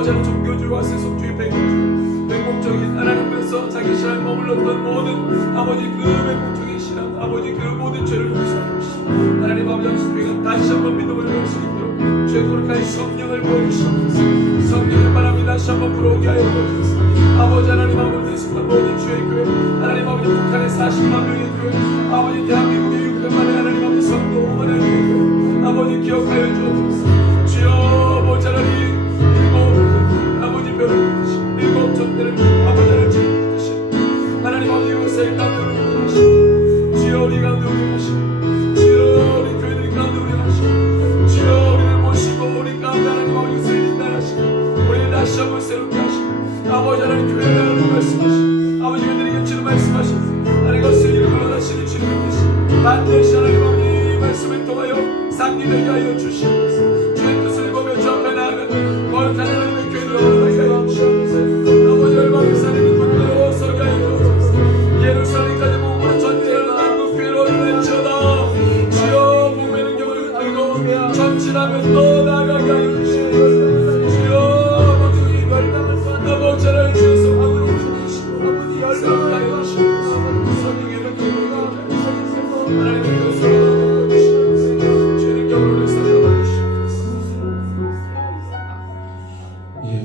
아버지 하나님 종교주의와 세속주의 맹목적인 하나님께서 자기 신앙을 머물렀던 모든 아버지 그 맹목적인 신앙 아버지 그 모든 죄를 용서하시고 하나님 아버지 우리가 다시 한번 믿음을 배울 수 있도록 주의 거룩한 성령을 보여주시옵소서. 성령의 바람이 다시 한번 불어오게 하여 주옵소서. 아버지 하나님 아버지 모든 주의 교회 하나님 아버지 북한의 40만 명의 교회 아버지 대한민국의 600만의 하나님 아버지 성도 하나님의 교회 아버지 기억하여 주옵소서. 주여 아버지 하나님 아버지 별을 끄신 일곱 전대를 아버지 하나님 끄신 하나님 아버지 이곳에 가운데 우리 하시고 주여 우리 가운데 우리 하시고 주여 우리 교회들 가운데 우리 하시고 주여 우리를 모시고 우리 가운데 하나님 아버지 이곳에 인도하시고 우리를 다시 한번 새롭게 하시고 아버지 하나님 교회를 하나님 말씀하시고 아버지 교회들에게 주는 말씀하시고 하나님 것을 이름으로 다시는 주님의 뜻이 반드시 하나님 아버지 말씀을 통하여 상기되게 하여 주시옵소서. 주의 뜻을 보며 주 앞에 나아가 거룩한 하나님의 교회를 얻어가게 하여 주시옵소서. 아버지 얼마나 사람이 분노로 서게 하여 주옵소서. 예루살렘까지 몸으로 전진하는 한국교회로 일어날지어다. 주여 몸의 능력을 들고 전진하며 또 나아가게 하여 주시옵소서. 주여 아버지 아버지 하나님 주께서 아버지 새롭게 하여 주시옵소서. 성령의 능력으로 하나님의 것으로 주시옵소서. 주의 능력으로 살아가 주시옵소서.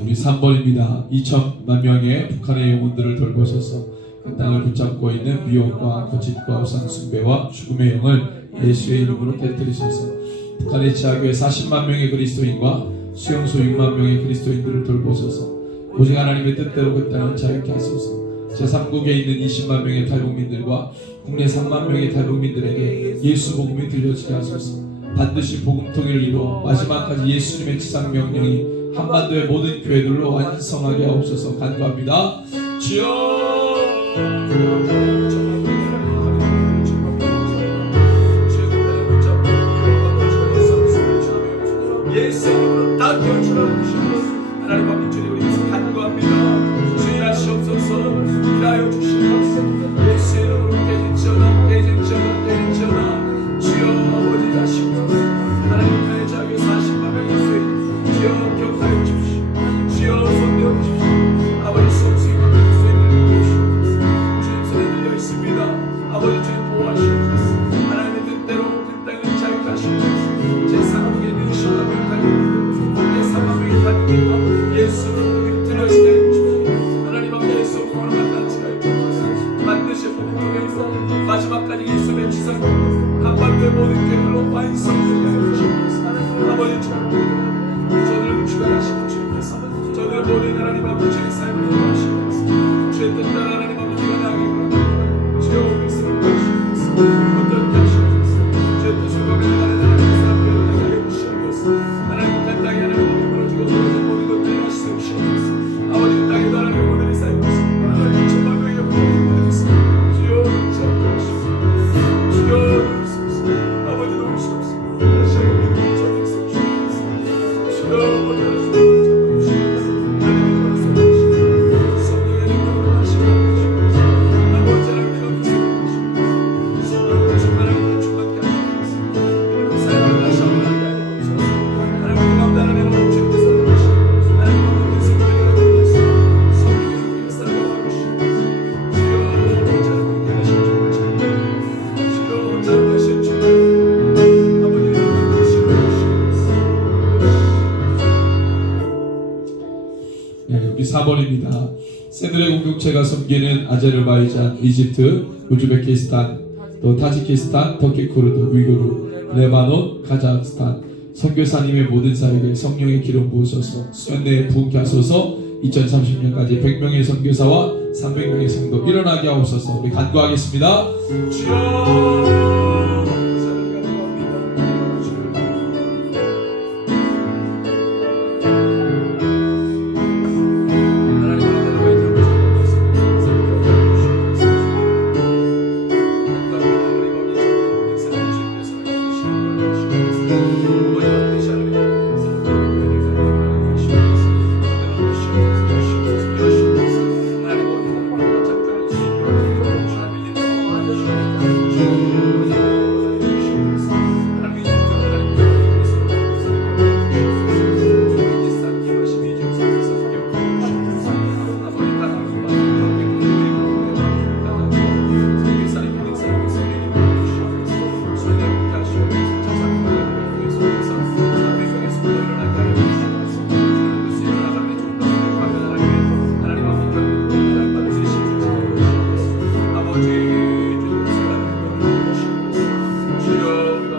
우리 3번입니다. 2천만 명의 북한의 영혼들을 돌보셔서 그 땅을 붙잡고 있는 미혹과 거짓과 우상 숭배와 죽음의 영을 예수의 이름으로 깨뜨리셔서 북한의 지하교회 40만 명의 그리스도인과 수용소 6만 명의 그리스도인들을 돌보셔서 오직 하나님의 뜻대로 그 땅을 자유케 하소서. 제3국에 있는 20만 명의 탈북민들과 국내 3만 명의 탈북민들에게 예수 복음이 들려지게 하소서. 반드시 복음 통일을 이루어 마지막까지 예수님의 지상 명령이 한반도의 모든 교회들로 완성하게 하옵소서. 간구합니다. 주여 예수 이름으로 다 깨워주라고 주시옵소서. 하나님 아버지 주님 우리 간구합니다. 주 일하시옵소서. 일하여 주시옵소서. 예수 이름으로 깨진지어다 깨진지어다 깨진지어다. 주여 아버지 다시옵소서. 하나님 나의 자기 40만 명의 수인 주여 기억하여 주십시오. 주여 손대어 주십시오. 아버지 수없이 많은 수인을 보시옵소서. 주님 손에 들려 있습니다. 아버지 주님 보호하시옵소서. 하나님의 뜻대로 그 땅을 자유케 하시옵소서. 제3국에 있는 10만 명의 달님들 국내 3만 명의 달님들 예수를 들려주시되 주십시오. 하나님 아버지 예수 복음으로 만나지 하여 주옵소서. 반드시 복음 통해서 마지막까지 예수의 지상 한반도의 모든 교회들로 완성되게 하여 주옵소서. 아버지 저들을 주관하시는 주님께서 저들의 모든 하나님 아버지의 삶을 인도하시옵소서. 주의 뜻대로 하나님 아버지가 나에게 그러옵니다. 주여 말씀을 주시옵소서. 어떻게 하시옵소서. 주의 뜻을 거면하는 하나님의 사람들을 하게 하여 주시옵소서. 하나님 그 땅에 하나님 아버지 무너지고 무너진 모든 것들을 하시옵소서. 아버지 그 땅에도 하나님의 모델을 쌓이고 있습니다. 하나님 천만 명의 모델이 있습니다. 주여 잡고 하시옵소서. 주여 도우시옵소서. 아버지 도우시옵소서. 다시 한번 믿음을 잡으시옵소서. 주여 아버지 우리 4번입니다. 세드레 공동체가 섬기는 아제르바이잔, 이집트, 우즈베키스탄, 또 타지키스탄, 터키 쿠르드, 위구르, 레바논, 카자흐스탄 선교사님의 모든 사역에 성령의 기름 부으셔서 수련회에 부흥케 하소서. 2030년까지 100명의 선교사와 300명의 성도 일어나게 하옵소서. 우리 간구하겠습니다. 주여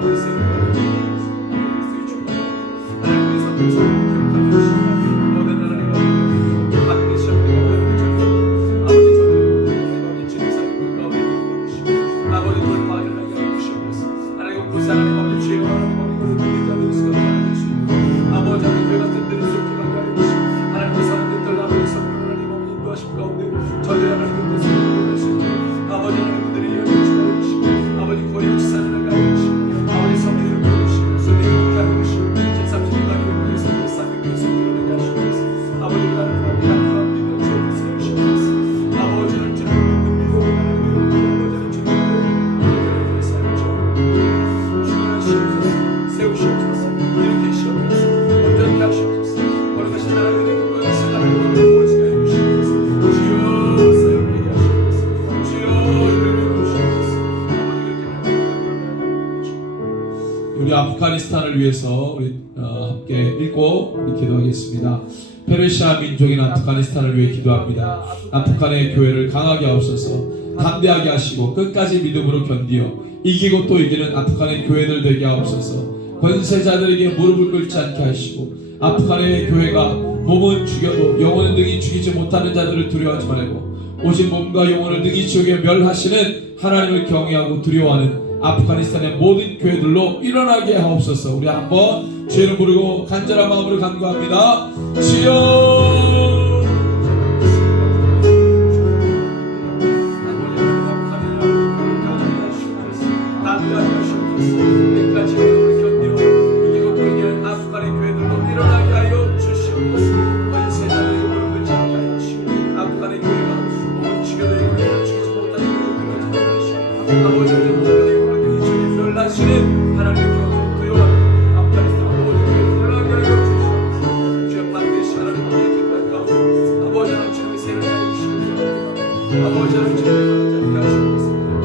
가운데 쓰임을 그리스도의 주님 하나님의 선물을 기억하며 주시고 모든 하나님 반드시 하나님 아버지 저들의 모든 진리사님 가운데 기억하시고 아버지 돌파하기를 하게 주시옵소서. 하나님 그 사랑의 마음에 죄와 하나님 믿는 자들의 수가 많아질 수 있고 아버지 하나님 그 같은 데를 쏟기만 하여 주시고 하나님 그 사람들 떨라면 성령 하나님 마음에 인도하심 가운데 저들의 하나님 그 뜻을 이루어낼 수 있고 아버지 하나님 분들이 여겨주시고 아버지 고리 없이 살아나게 하여 주시고 아버지 성령을 보여주시고 손에 있게 하여 주시고 제3의 가족을 위해서 쌍의 위해서 일어나게 하시옵소서. 아버지 하나님 앞에 감사합니다. 주의 뜻을 주시옵소서. 아버지를 주를 믿는 믿음 아버지를 주를 믿는 삶을 주관하시옵소서. 세우시옵소서. 일으키시옵소서. 온전히 하시옵소서. 거룩하신 하나님 되는 것을 하나님과 보호지게 해주시옵소서. 주여 사용하게 하시옵소서. 주여 이름으로 주시옵소서. 우리 아프가니스탄을 위해서 우리 함께 읽고 우리 기도하겠습니다. 페르시아 민족인 아프가니스탄을 위해 기도합니다. 아프간의 교회를 강하게 하옵소서. 담대하게 하시고 끝까지 믿음으로 견디어 이기고 또 이기는 아프간의 교회들 되게 하옵소서. 권세자들에게 무릎을 꿇지 않게 하시고 아프간의 교회가 몸은 죽여도 영혼은 능히 죽이지 못하는 자들을 두려워하지 말고 오직 몸과 영혼을 능히 죽여 멸하시는 하나님을 경외하고 두려워하는 아프가니스탄의 모든 교회들로 일어나게 하옵소서. 우리 한번 죄를 부르고 간절한 마음으로 간구합니다. 주여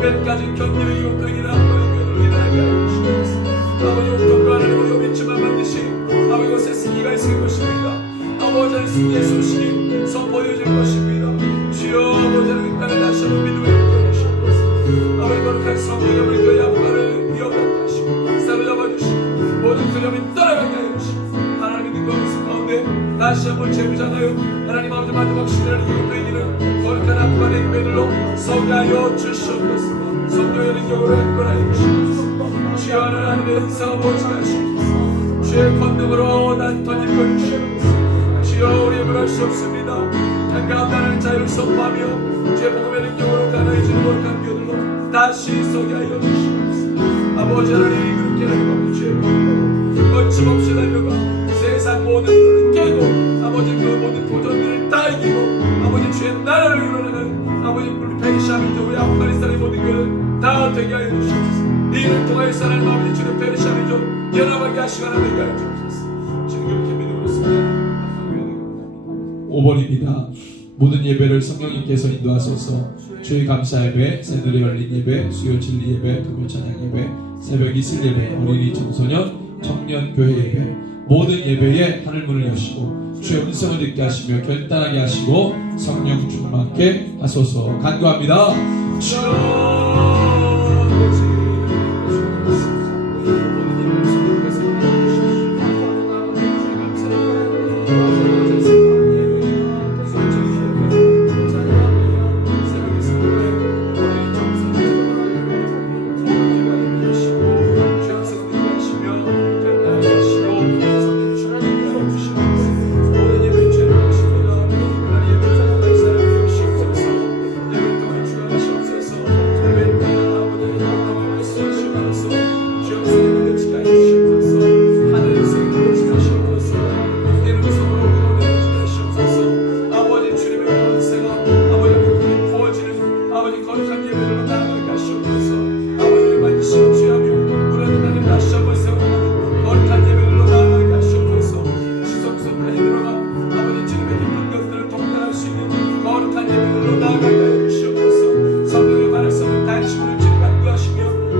끝까지 견디는 용통이라 아버지 일어나게 하여 주시옵소서. 아버지 용통과 하나님을 믿지만 반드시 아버지 이것에 승리가 있을 것입니다. 아버지의 승리의 소식이 선포되어질 것입니다. 주여 아버지는 이 땅을 다시 한번 믿음을 붙여 주시옵소서. 아버지 거룩한 성령의 우리 교회 아프간을 위협하게 하시고 사로잡아 주시고 모든 두려움이 떠나가게 하여 주시고 하나님의 능력의 가운데 다시 한번 재부자나요 하나님 아버지 마지막 시대를 이기고 이기는 거룩한 아프간의 교회들로 서게 하여 주시옵소서. 성령의 능력으로 행권하여 주시옵소서. 주여 하나님의 은사가 모치하시옵소서. 주의 권능으로 난 던질 주시옵소서. 주여 우리 힘을 할 수 없습니다. 한가운데 하나님 자유를 선포하며 주의 복음의 능력으로 가난해지는 거룩한 교회들로 다시 서게 하여 주시옵소서. 아버지 하나님 그렇게 하나님 주의 복음으로 거침없이 달려가 세상 모든 일을 깨고 아버지 그 모든 도전들을 다 이기고 아버지 주의 나라를 이루어나가는 아버지 우리 페르시아 민족 우리 아프가니스탄의 모든 교회를 다 되게 하여 주시옵소서. 이를 통하여서 하나님 아버지 주의 페르시아 민족 연합하게 하시고 하나 되게 하여 주옵소서. 주님 그렇게 믿음으로 씁니다. 5번입니다. 모든 예배를 성령님께서 인도하소서. 주의 감사 예배, 새들이 열린 예배, 수요 진리 예배, 금요 찬양 예배, 새벽 이슬 예배, 어린이 청소년, 청년 교회 예배 모든 예배에 하늘문을 여시고 주의 음성을 듣게 하시며 결단하게 하시고 성령 충만케 하소서. 간구합니다.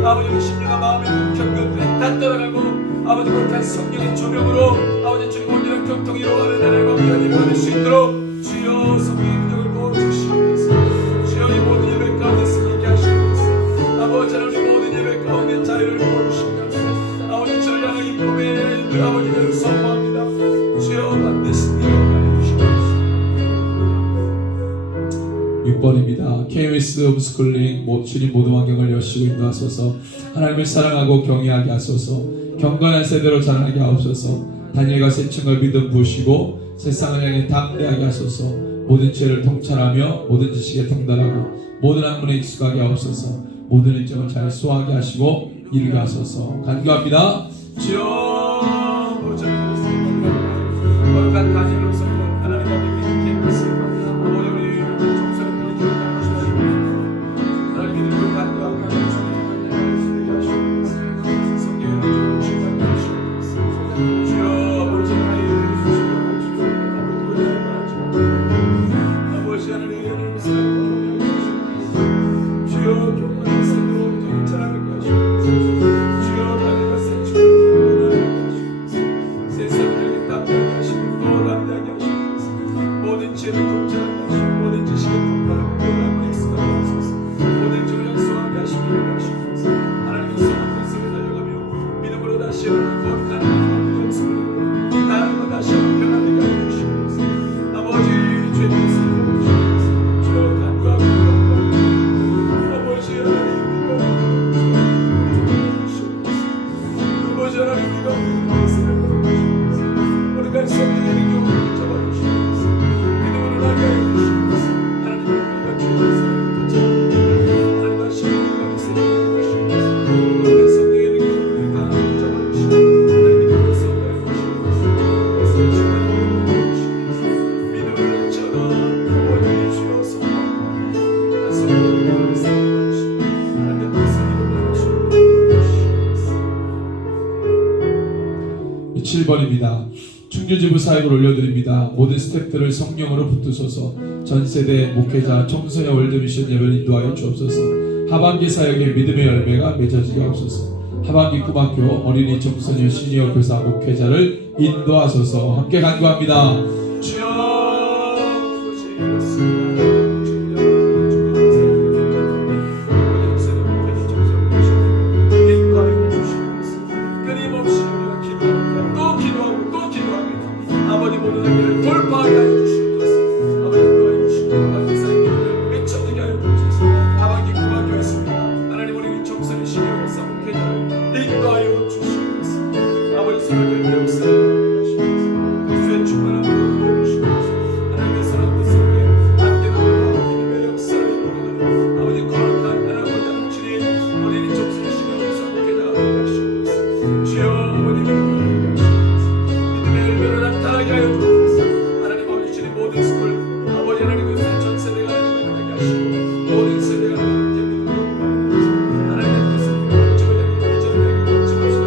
아버지의 심령과 마음의 경건들이 다 떠나가고 아버지 거룩한 성령의 조명으로 아버지 주님 온전한 교통이 이루어가는 나라의 왕국이 임할 수 있도록 주여 성령의 능력을 부어주시옵소서. 주여 이 모든 예배 가운데 승리케 하시옵소서. 아버지 하나님 모든 예배 가운데 자유를 부어주시옵소서. 홈스쿨링 주님 모든 환경을 여시고 인도하소서. 하나님을 사랑하고 경외하게 하소서. 경건한 세대로 자라나게 하옵소서. 다니엘과 세층을 믿음 부으시고 세상을 향해 담대하게 하소서. 모든 죄를 통찰하며 모든 지식에 통달하고 모든 학문에 익숙하게 하옵소서. 모든 일정을 잘 소화하게 하시고 이루게 하소서. 간구합니다. 주여 거룩한 다니엘로 성령 하나님 앞에 믿음께 있습니다. 아버지 우리 정서를 기억하고 싶습니다. 나를 믿음으로 간구하고 주님을 내게 하시옵소서. 성경을 주님께 하시옵소서. 주여 아버지 하나님 아버지 하나님 사랑하옵소서. 주여 교만한 생명을 자라게 하시옵소서. 주여 나를 세추게 하시옵소서. 세상을 담대하게 하시고 또 담대하게 하시옵소서. 모든 죄를 통제하게 하시고 모든 지식에 통달하고 모든 학문에 익숙하게 하소서. 모든 종을 소화하게 하시고 이루게 하시옵소서. 하나님의 성령의 손에 달려가며 믿음으로 다시 일어나 거룩한 하나님의 영성을 하나님과 다시 한번 변화되게 하여 주시옵소서. 아버지 죄를 쓰고 주시옵소서. 주여 간구하고 아버지 하나님 아버지 하나님 우리가 우리가 성령의 능력을 잡아주시옵소서. 믿음으로 나게 하여 주시옵소서. 하나님 우리가 죄를 도착하고 하나님 다시 우리가 세례를 주시옵소서. 우리가 성령의 능력을 다 잡아주시옵소서. 하나님 믿음으로 서게 하여 주시옵소서. 주님을 주시옵소서. 믿음을 쳐다 원하여 주셔서 성령의 능력을 세워주시옵소서. 하나님 말씀을 주시옵소서. 7번입니다. 충주지부 사역을 올려드립니다. 모든 스태프들을 성령으로 붙드소서. 전세대 목회자 청소년 월드미션 예배를 인도하여 주옵소서. 하반기 사역의 믿음의 열매가 맺어지게 하옵소서. 하반기 꿈학교 어린이 청소년 시니어 교사 목회자를 인도하소서. 함께 간구합니다. 주여 끊임없이 우리가 기도합니다. 또 기도하고 또 기도합니다. 아버지 모든 한계를 돌파하게 하여 주시옵소서. 아버지 인도하여 주시고 하나님 사랑의 기도를 맺혀지게 하여 주옵소서. 하반기 꿈학교 있습니다. 하나님 우리 청소년 시니어 교사 목회자를 인도하여 주시옵소서. 아버지 사랑의 역사를 그리스도의 충만함으로 주시옵소서. 하나님의 사랑 뜻을 위해 함께 나아가 믿음의 역사를 이루어가는 아버지 거룩한 하나님의 주님 어린이 청소년 시니어 교사 목회자가 되게 하시옵소서. 주여 아버지 믿음을 하시옵소서. 믿음의 열매를 나타나게 하여 주옵소서. 하나님 아버지 주님 모든 스쿨 아버지 하나님 전 세대가 하나님을 하게 하시고 모든 세대가 함께 믿음으로 하나님의 뜻을 victory 향해 비전을 향해 지금시다.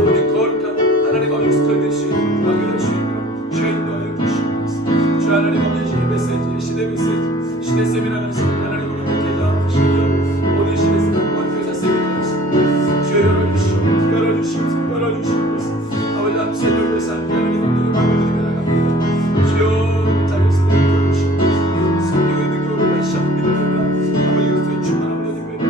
아버지 거룩한 하나님 아버지 스쿨 될 수 있는 막연할 수 있는 주여 인도하여 주시옵소서. 주 하나님 아버지 주의 메시지 시대 메시지 시대 세미나가 있습니다. 하나님 우리 목회자 시니어 모든 시대 세미나와 교사 세미나가 있습니다. 주여 열어주시옵소서. 열어주시옵소서. 열어주시옵소서. 아버지 앞 세대를 위해서 함께 하나님 오늘의 마음을 드리며 나갑니다. 주여 자녀세대 열어주시옵소서. 성령의 능력으로 다시 한번 믿어보라. 아버지 그리스도의 충만함을 드리며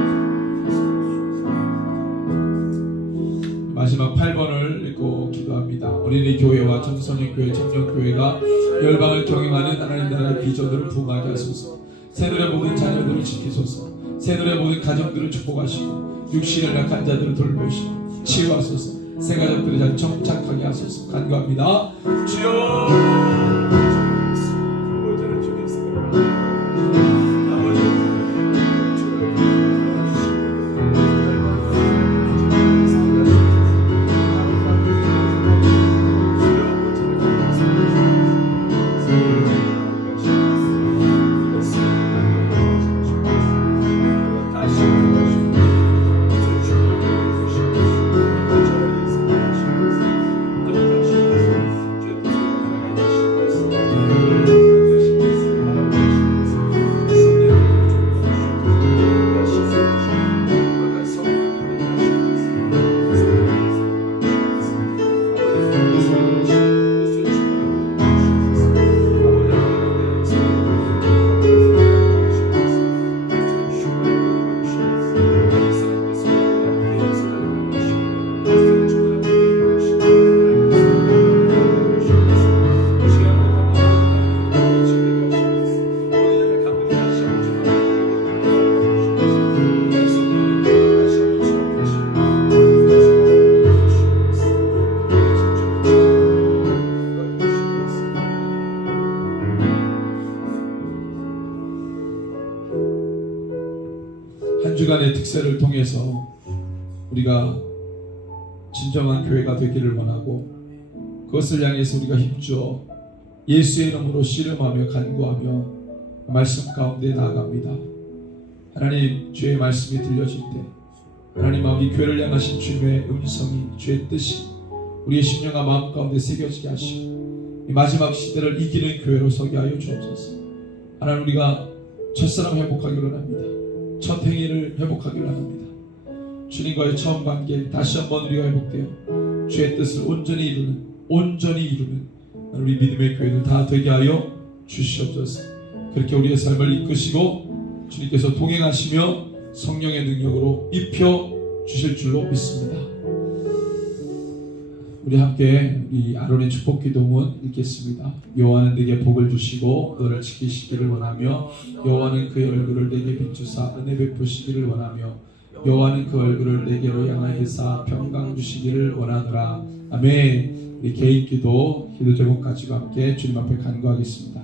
마지막 8번을 읽고 기도합니다. 어린이 교회와 청소년 교회, 청년 교회가 열방을 경영하는 하나님 나라의 비전으로 부응하게 하소서. 새들의 모든 자녀들을 지키소서. 새들의 모든 가정들을 축복하시고 육신을 약한 자들을 돌보시고 치유하소서. 새 가족들의 잘 정착하게 하소서. 간구합니다. 주여 모자를 주겠습니다. 진정한 교회가 되기를 원하고 그것을 향해서 우리가 힘주어 예수의 이름으로 씨름하며 간구하며 말씀 가운데 나아갑니다. 하나님, 주의 말씀이 들려질 때 하나님 아버지 교회를 향하신 주님의 음성이, 주의 뜻이 우리의 심령과 마음 가운데 새겨지게 하시고 이 마지막 시대를 이기는 교회로 서게 하여 주옵소서. 하나님, 우리가 첫사랑 회복하기를 원합니다. 첫 행위를 회복하기를 원합니다. 주님과의 처음 관계 다시 한번 우리가 회복되어 주의 뜻을 온전히 이루는 우리 믿음의 교회들 다 되게 하여 주시옵소서. 그렇게 우리의 삶을 이끄시고 주님께서 동행하시며 성령의 능력으로 입혀 주실 줄로 믿습니다. 우리 함께 우리 아론의 축복 기도문 읽겠습니다. 여호와는 내게 복을 주시고 너를 지키시기를 원하며 여호와는 그의 얼굴을 내게 비추사 은혜 베푸시기를 원하며 여호와는 그 얼굴을 내게로 향하여사 평강 주시기를 원하노라. 아멘. 우리 개인 기도 제목 가지고 함께 주님 앞에 간구하겠습니다.